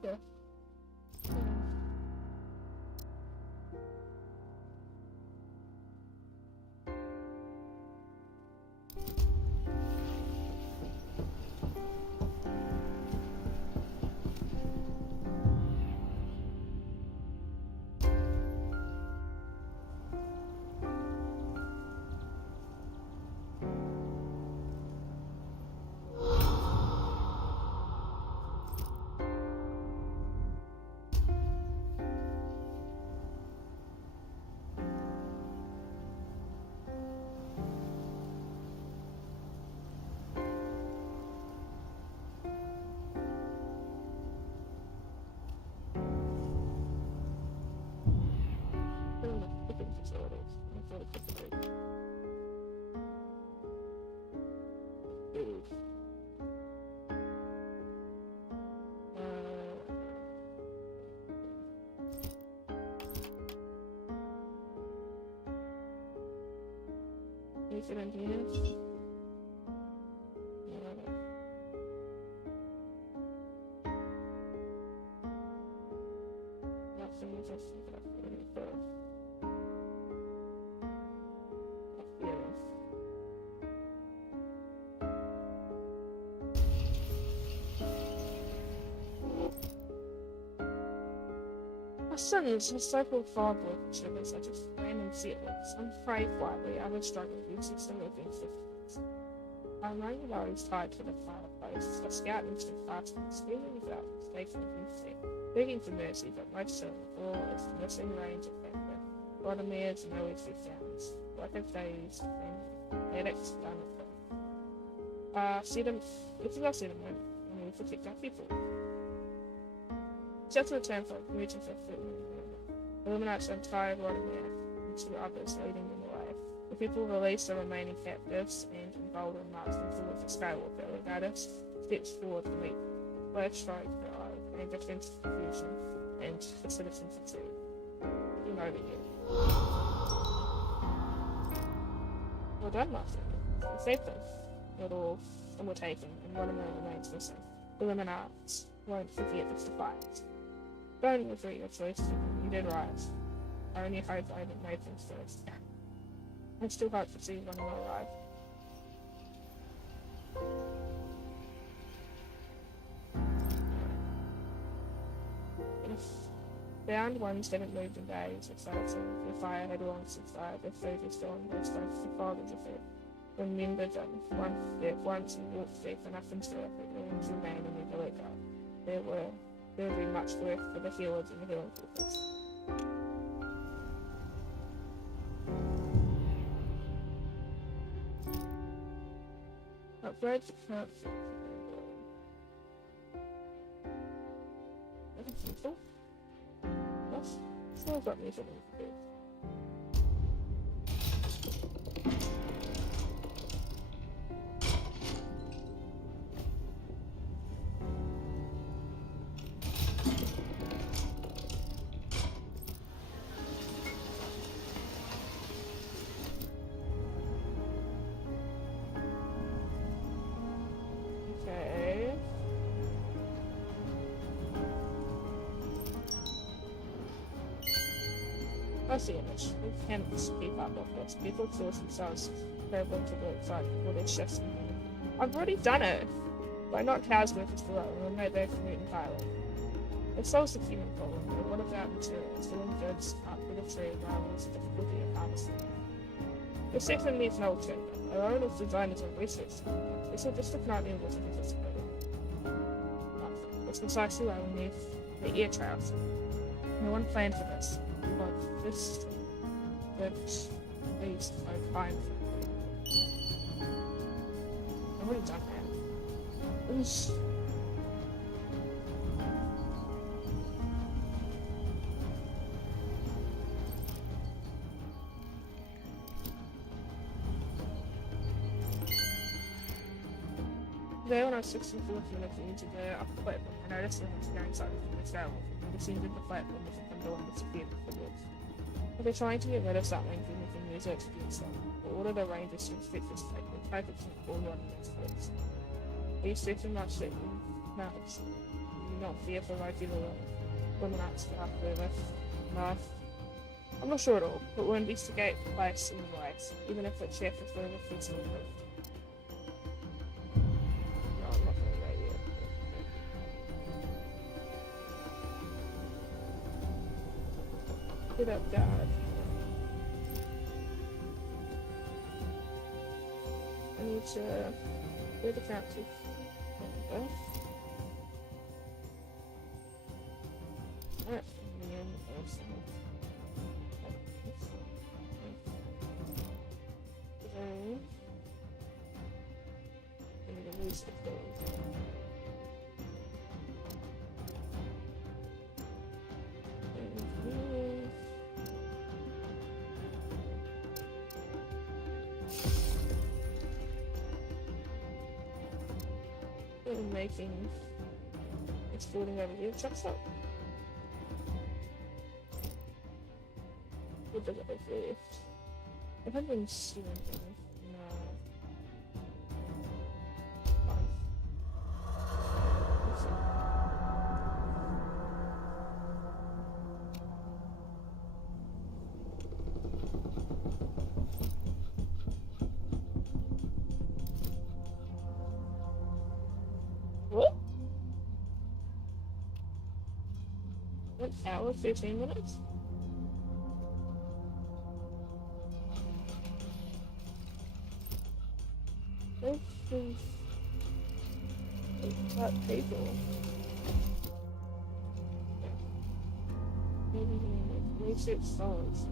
Yeah. Cooking facilities. That's what it's like. Food. New Zealand units. Nothing is just first. My sons are so-called father sugars are just random settlers. Some thrive quietly, others struggle due to some against difficulties. Our running is tied to the fireplace, a scout into fasting, screaming without mistaking instinct, begging for mercy, but most certainly all is the missing range of factor. Vladimirs and OSC sounds, like of days and addicts done with them. This is our settlement, and we protect our people. Just in terms of regions of food illuminates the entire Vladimir and two others leading them away. The people release the remaining captives and embolden march them towards the Skywalker. Regardless, steps forward to meet Flash strike the eye and defense confusion and the citizens of sea. You know the end. Well done, Master. We saved them. Not all, and were taken, and Vladimir remains missing. The Illuminati won't forget this defiance. Don't regret your choice, you did right. I only hope I didn't know things first. I still hope to see you when I arrive. If bound ones hadn't moved in days, exciting, the fire had long subsided, their food was still on their stones, the father's affair. Remembered them, once you walked deep enough into it, it ruins your man and never let go. There would be much work for the healers and the healing purpose. Upgrade the current that's useful. Yes, still got me something to do. I see it. We can't keep up with this. People force themselves traveling to work site before their shifts in the morning. I've already done it! But not cows workers below, and eliminate their commute entirely. It solves the human problem, but what about materials? Filling goods up with a tree rivals the difficulty of harvesting. The second needs no alternative. Our own designers and research. This logistic nightmare wasn't anticipated. That's precisely why we need the ear trails. No one planned for this. But this lives these are fine. I've already done that. Oosh. Today when I was 64 minutes into the upper platform, I noticed that I was going slightly from the scale and descended the platform with a window and disappeared with the woods. If they're trying to get rid of something, then we can use it against them. Or order the rangers to inspect this state and type it in all your next words. These certain much certain matters. not fear for regular women at staff service. No. I'm not sure at all, but we'll investigate the place anyways, even if it's chef for further facility. No, I'm not gonna go yet. Get up, guard. I need to do the council. Alright, and then also. And release the code. And making exploding over here. Check this out. What does it look like? If I've been seeing things, no. Fine. Let's see. What? 1 hour, 15 minutes? This is that people. Maybe research songs.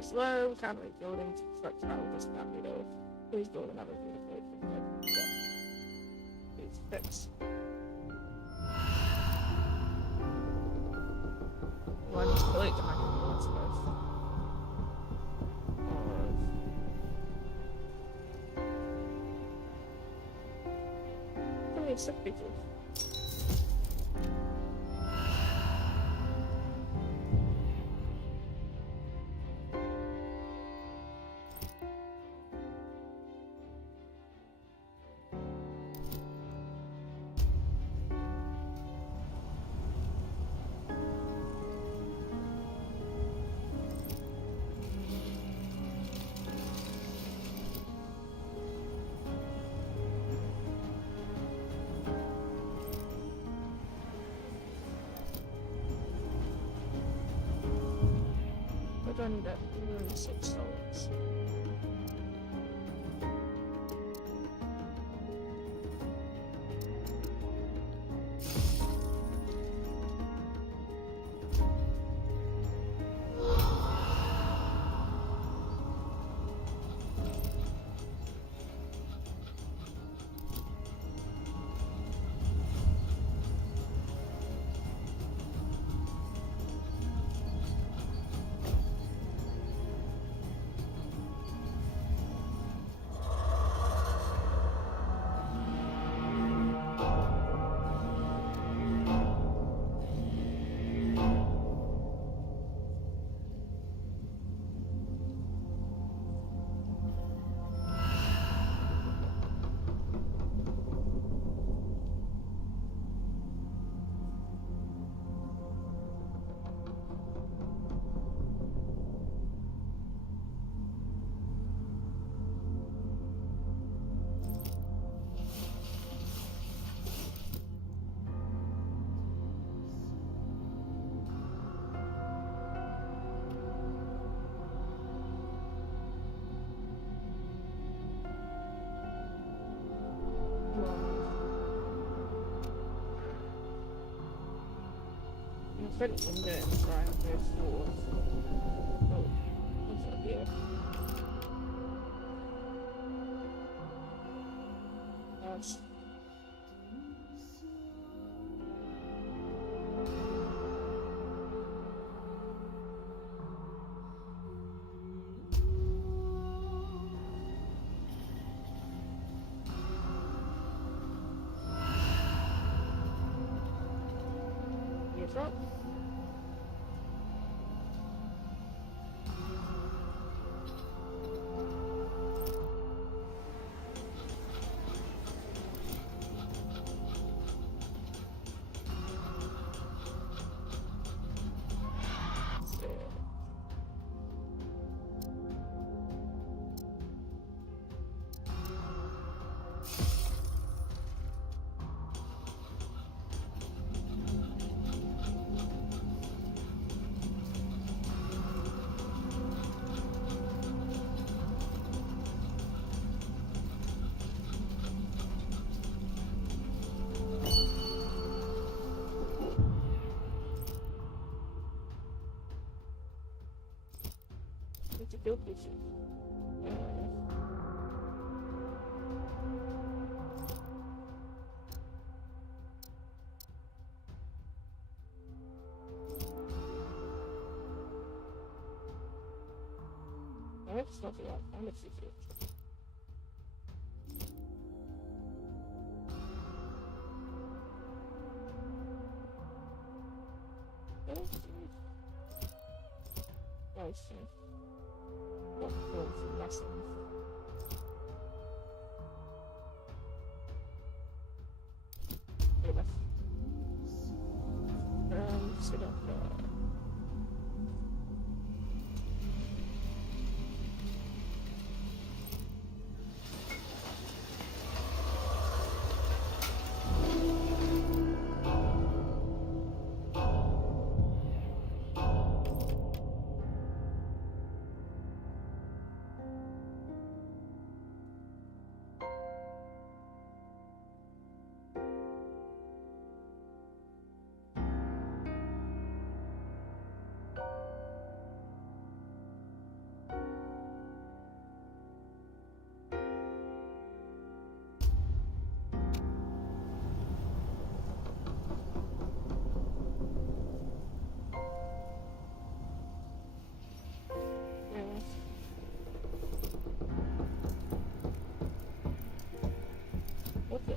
Slow, we can't make buildings, construct travel, just not rid of. Please build another beautiful. Yeah. Please fix. One is delete the microphone, I suppose. How many sick people? I need that $6. put it in there and try and go forward. Oh, what's up here? That's drop. It's a guilt issue. That's not the right kind of secret. I see. What was lesson? Sit up there. What the?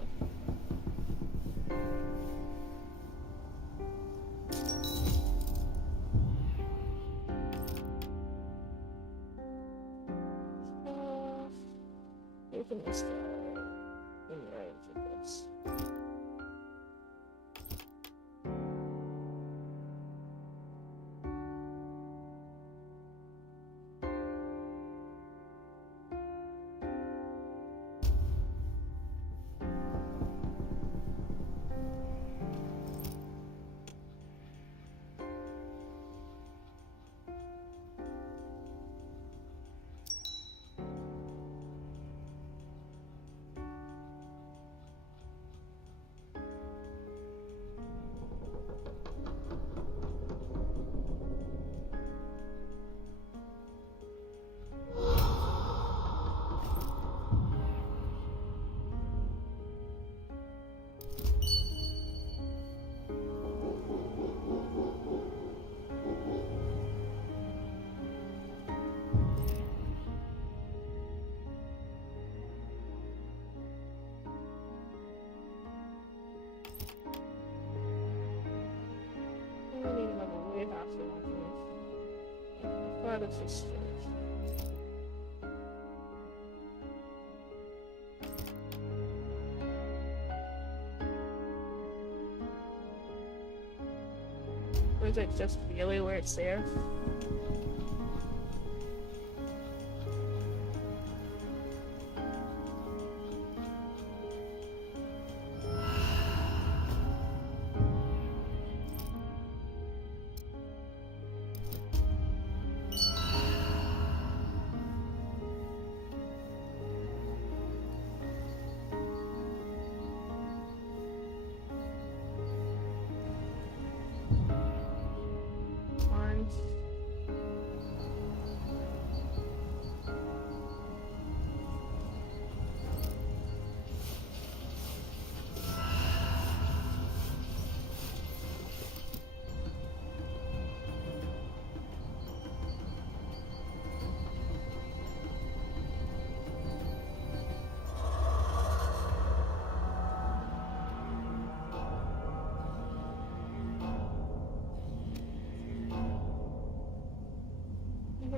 Open this guy in range of this. I need another way after like this. Part of this stage. Or is it just really where it's there?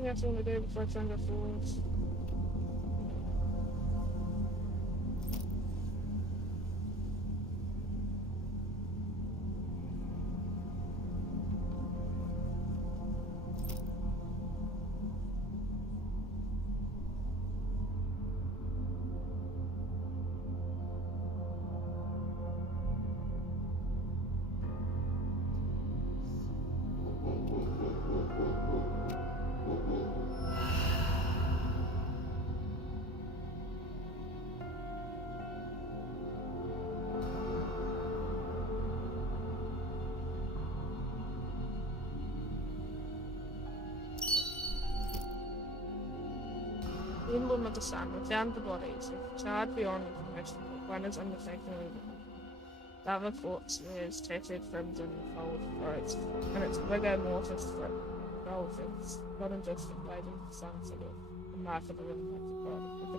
anything else you want to do before I turn the forwards? Emblem of the Sun. We found the bodies. We've charred beyond information. One is unmistakably the other corpse wears tattooed crimson fold throats, and its big amorphous throat goldfish, not in just the blade of the sun symbol, remarkable and like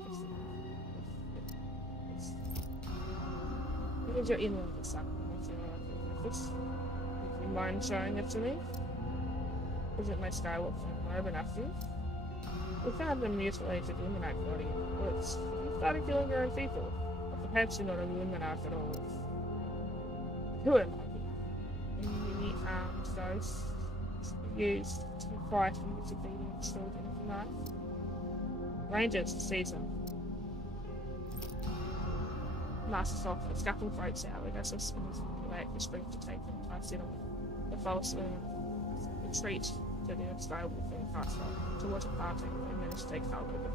what is your emblem of the sun? Would you mind showing it to me? Is it my Skywalk robe enough for you? We found a mutilated Illuminati body in the woods. You started killing your own people. Or perhaps you're not an Illuminati at all. Who am I? Any armed ghosts used to frighten disobedient children of night? Rangers seize them. Masks off, the scuffle breaks out. We go so smooth back the spring to take them. I set them. The false retreat to the Skywalk and cast off towards a parting. To take help with it.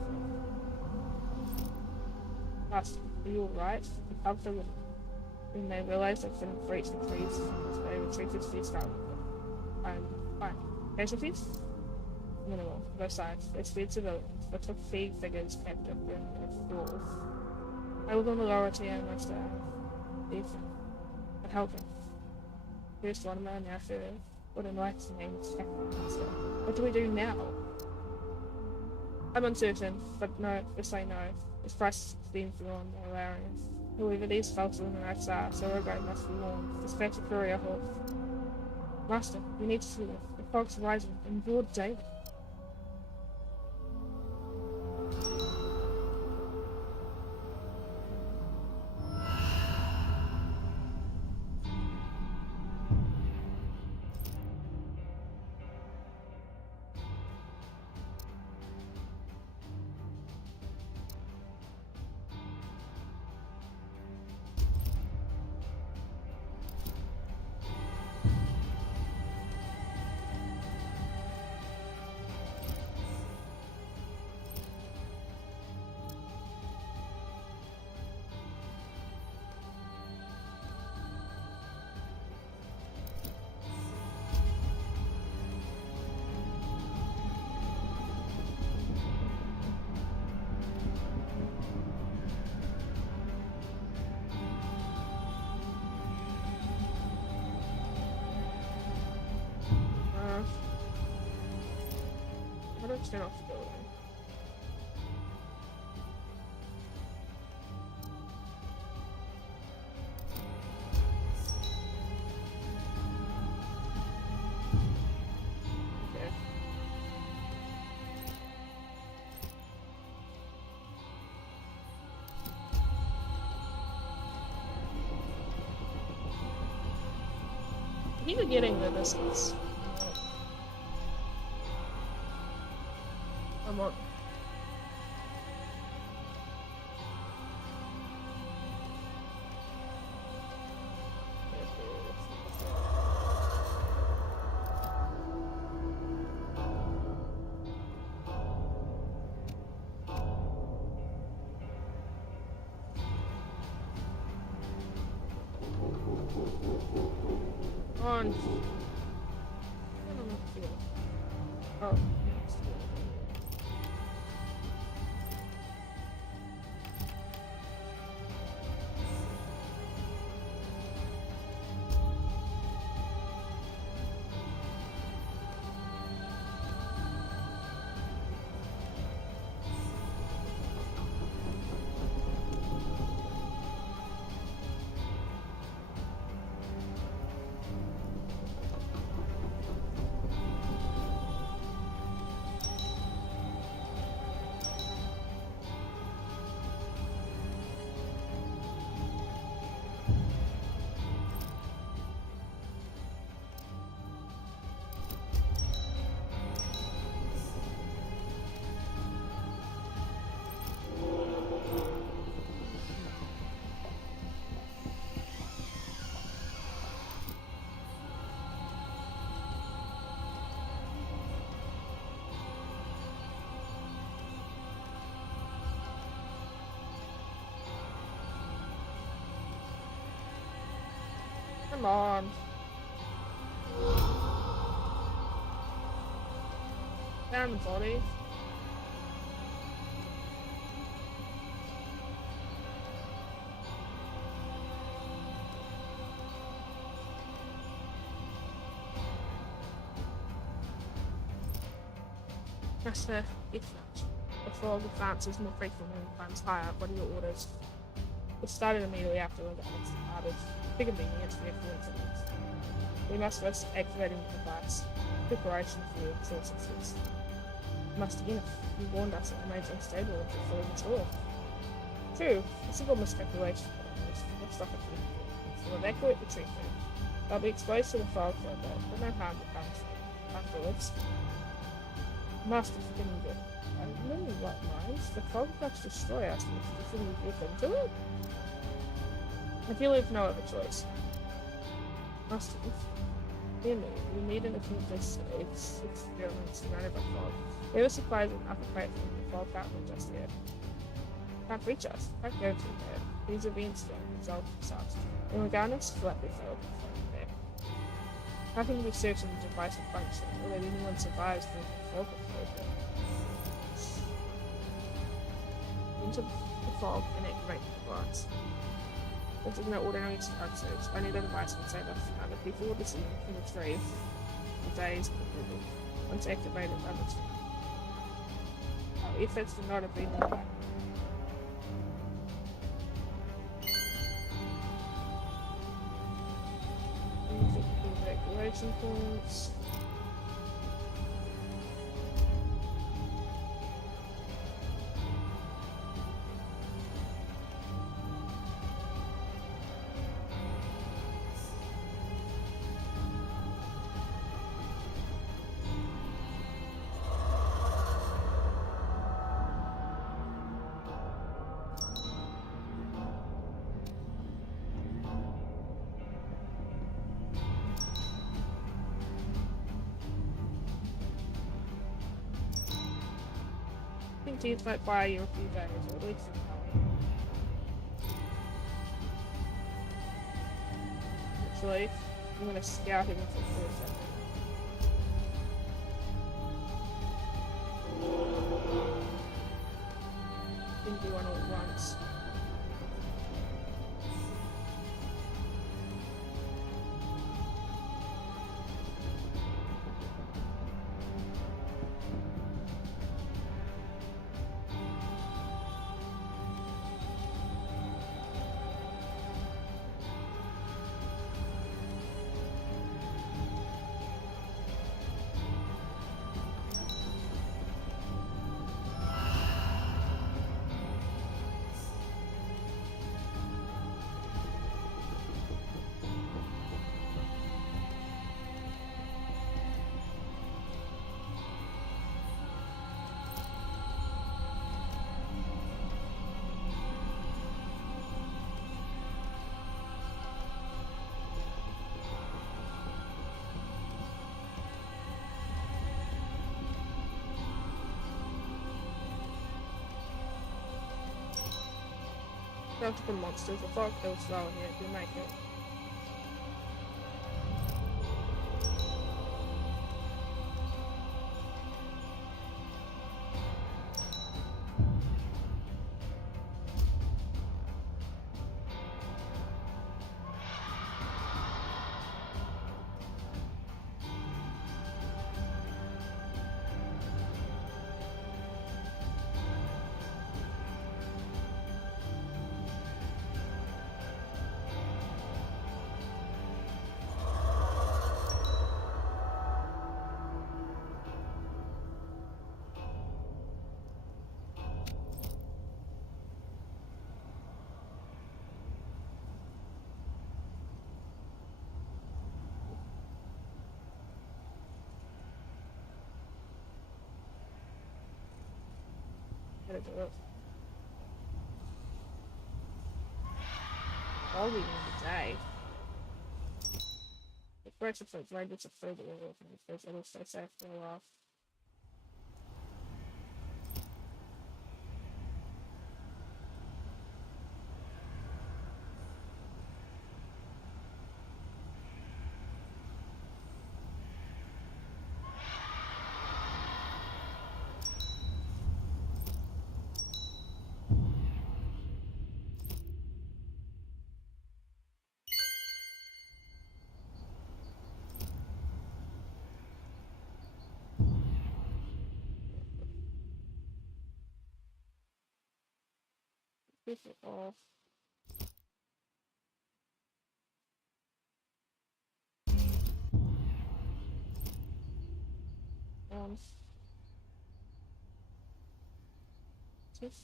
Master, are you alright? We helped them when they realized they couldn't breach the trees, so they retreated to the Skywalk. I'm fine. Casualties? Minimal. Both sides. They spared civilians, but took fee figures captive in the walls. I was on the lower tier and most Ethan. But help him. First one man, now third. What a nice name is Master. What do we do now? I'm uncertain, but no, just say no. This price seems beyond my allowance. Whoever these false Illuminati are, Surrogate must be warned. Dispatch a courier horse. Master, we need to see them. The fog's rising in broad daylight. Turn off the building. Okay. He's getting the distance. I'm on. On. Oh. Come on. Found the body. Master, if not, the fog advances more frequently and climbs higher. What are your orders? It started immediately after the guidance started. Big convenience for coincidence. We must risk activating the device. Preparation for the sources. Must begin. You warned us it remains unstable until fully restored. True, a simple miscalculation. Let's stop it. We'll evacuate the tree food. They'll be exposed to the fog for a bit, but no harm will come to it. Afterwards, Master, forgetting good. I remember what minds. The fog must destroy us if we get into it. I feel we've no other choice. Master, we need an accomplice experiments surrounded by fog. We have a supply of upper plate from the fog can't reach us yet. Can't reach us. Can't go too bad. These are being strong, resolved themselves. And regardless, flatly failed to find there. Nothing to be certain the device will function, or that anyone survives the fog approach. Into the fog and activate the device. This is no ordinary Darkswitch. Only the device can save us. Other people will be seen from the tree for days completely. Once activated, others. Our efforts do not have been in vain. Evacuation points. These might buy you a few days, or at least an hour. Actually, I'm gonna scout him for a second. Didn't do one all at once. Multiple monsters, the fog kills slow here if you make it. Gotta do it. I'll be in the day. The first episode's right just a further away from me because it'll stay safe for a while. Piss it off. Um, just.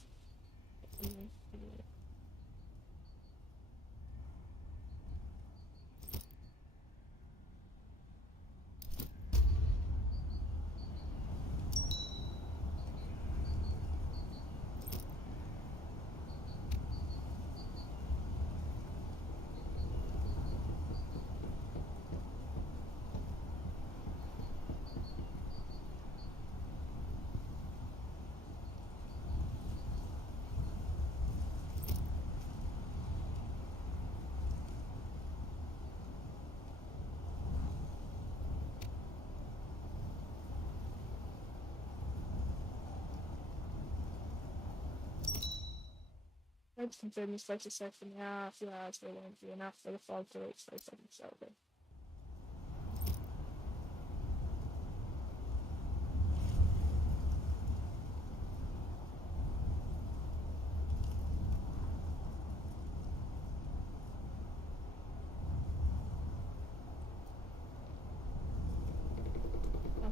I just confirm this later section now. A few hours will won't be enough for the fog to reach those seconds shelter.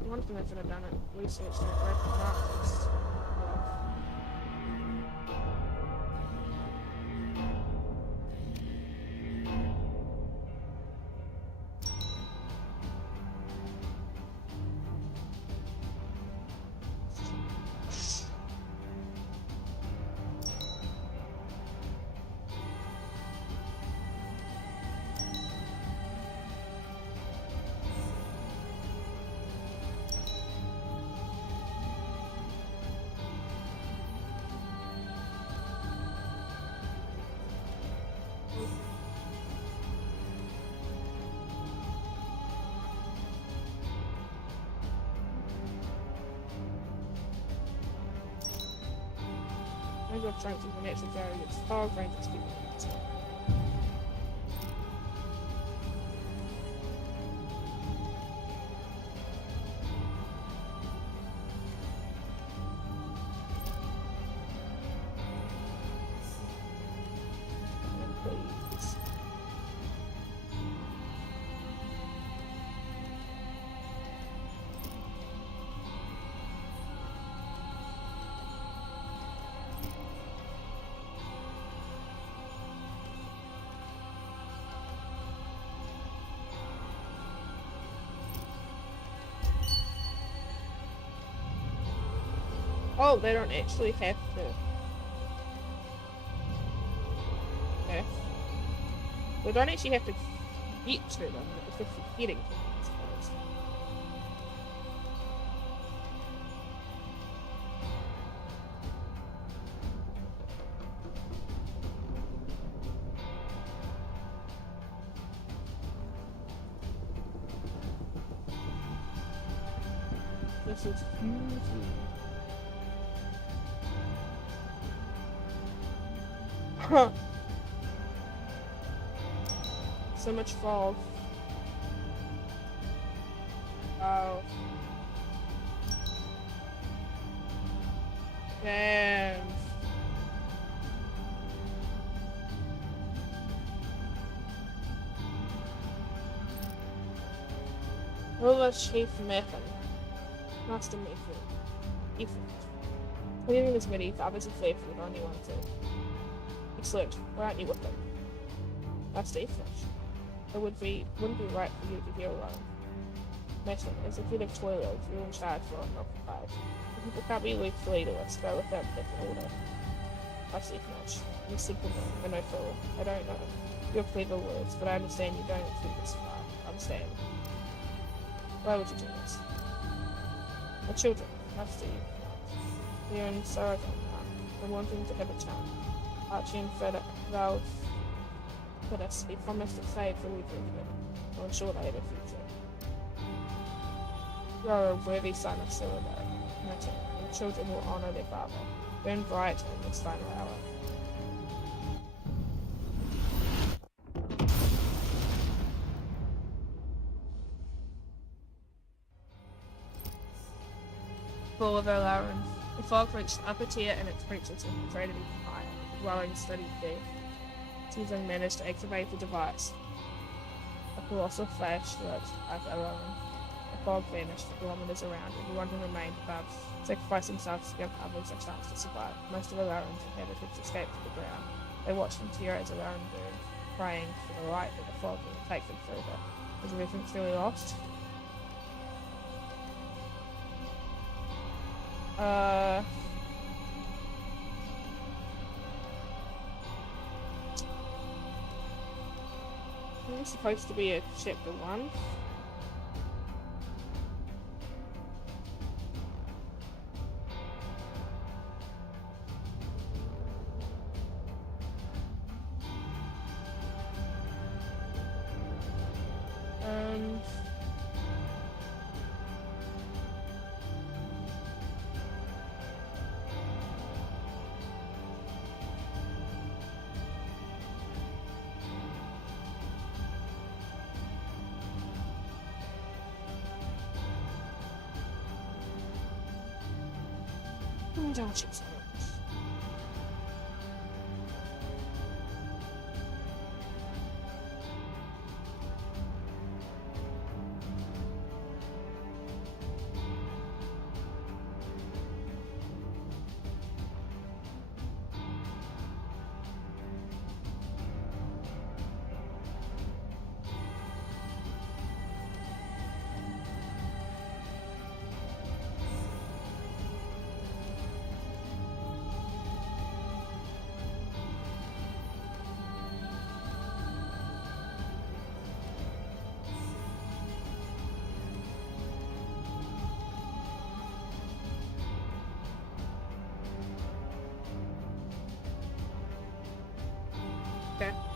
One thing I could have done it researched it right from markets. I got strength in the next variants. Fog range is people. Please. Oh, they don't actually have to. Okay. We don't actually have to get to them, it's just getting to them, I suppose. This is huge. Huh. So much fog. Oh. Damn. Ruler Chief Method. Master Method. Effort. Clearing as many others as left would only want to. Excellent. Why aren't you with them? Master Effort. It wouldn't be right for you to be alone. Mason, as a head of toilers, you're in charge for unoccupied. The people can't be left leaderless, go without taking order. I see much. I'm a simple man, and no fool. I don't know your clever words, but I understand you don't think this far. Understand. Why would you do this? My children, Master you. They're in sorrow now, and wanting to have a child. Archie and Val put us, he promised to save the weekend, to ensure they had a future. You are a worthy son of Silver, Martin, and children will honour their father. Burn bright in this final hour. Full of Alarin. The fog reached the upper tier and its breaches infiltrated even higher. growing steady death. Susan managed to activate the device. A colossal flash looked like a lion. The fog vanished for kilometers around. Everyone who remained above sacrificed themselves to give others a chance to survive. Most of Alarin's inhabitants escaped to the ground. They watched in terror as Alarin burned, praying for the light that the fog would take them further. Was everything truly lost? It's supposed to be a chapter 1. Don't you say it. Okay.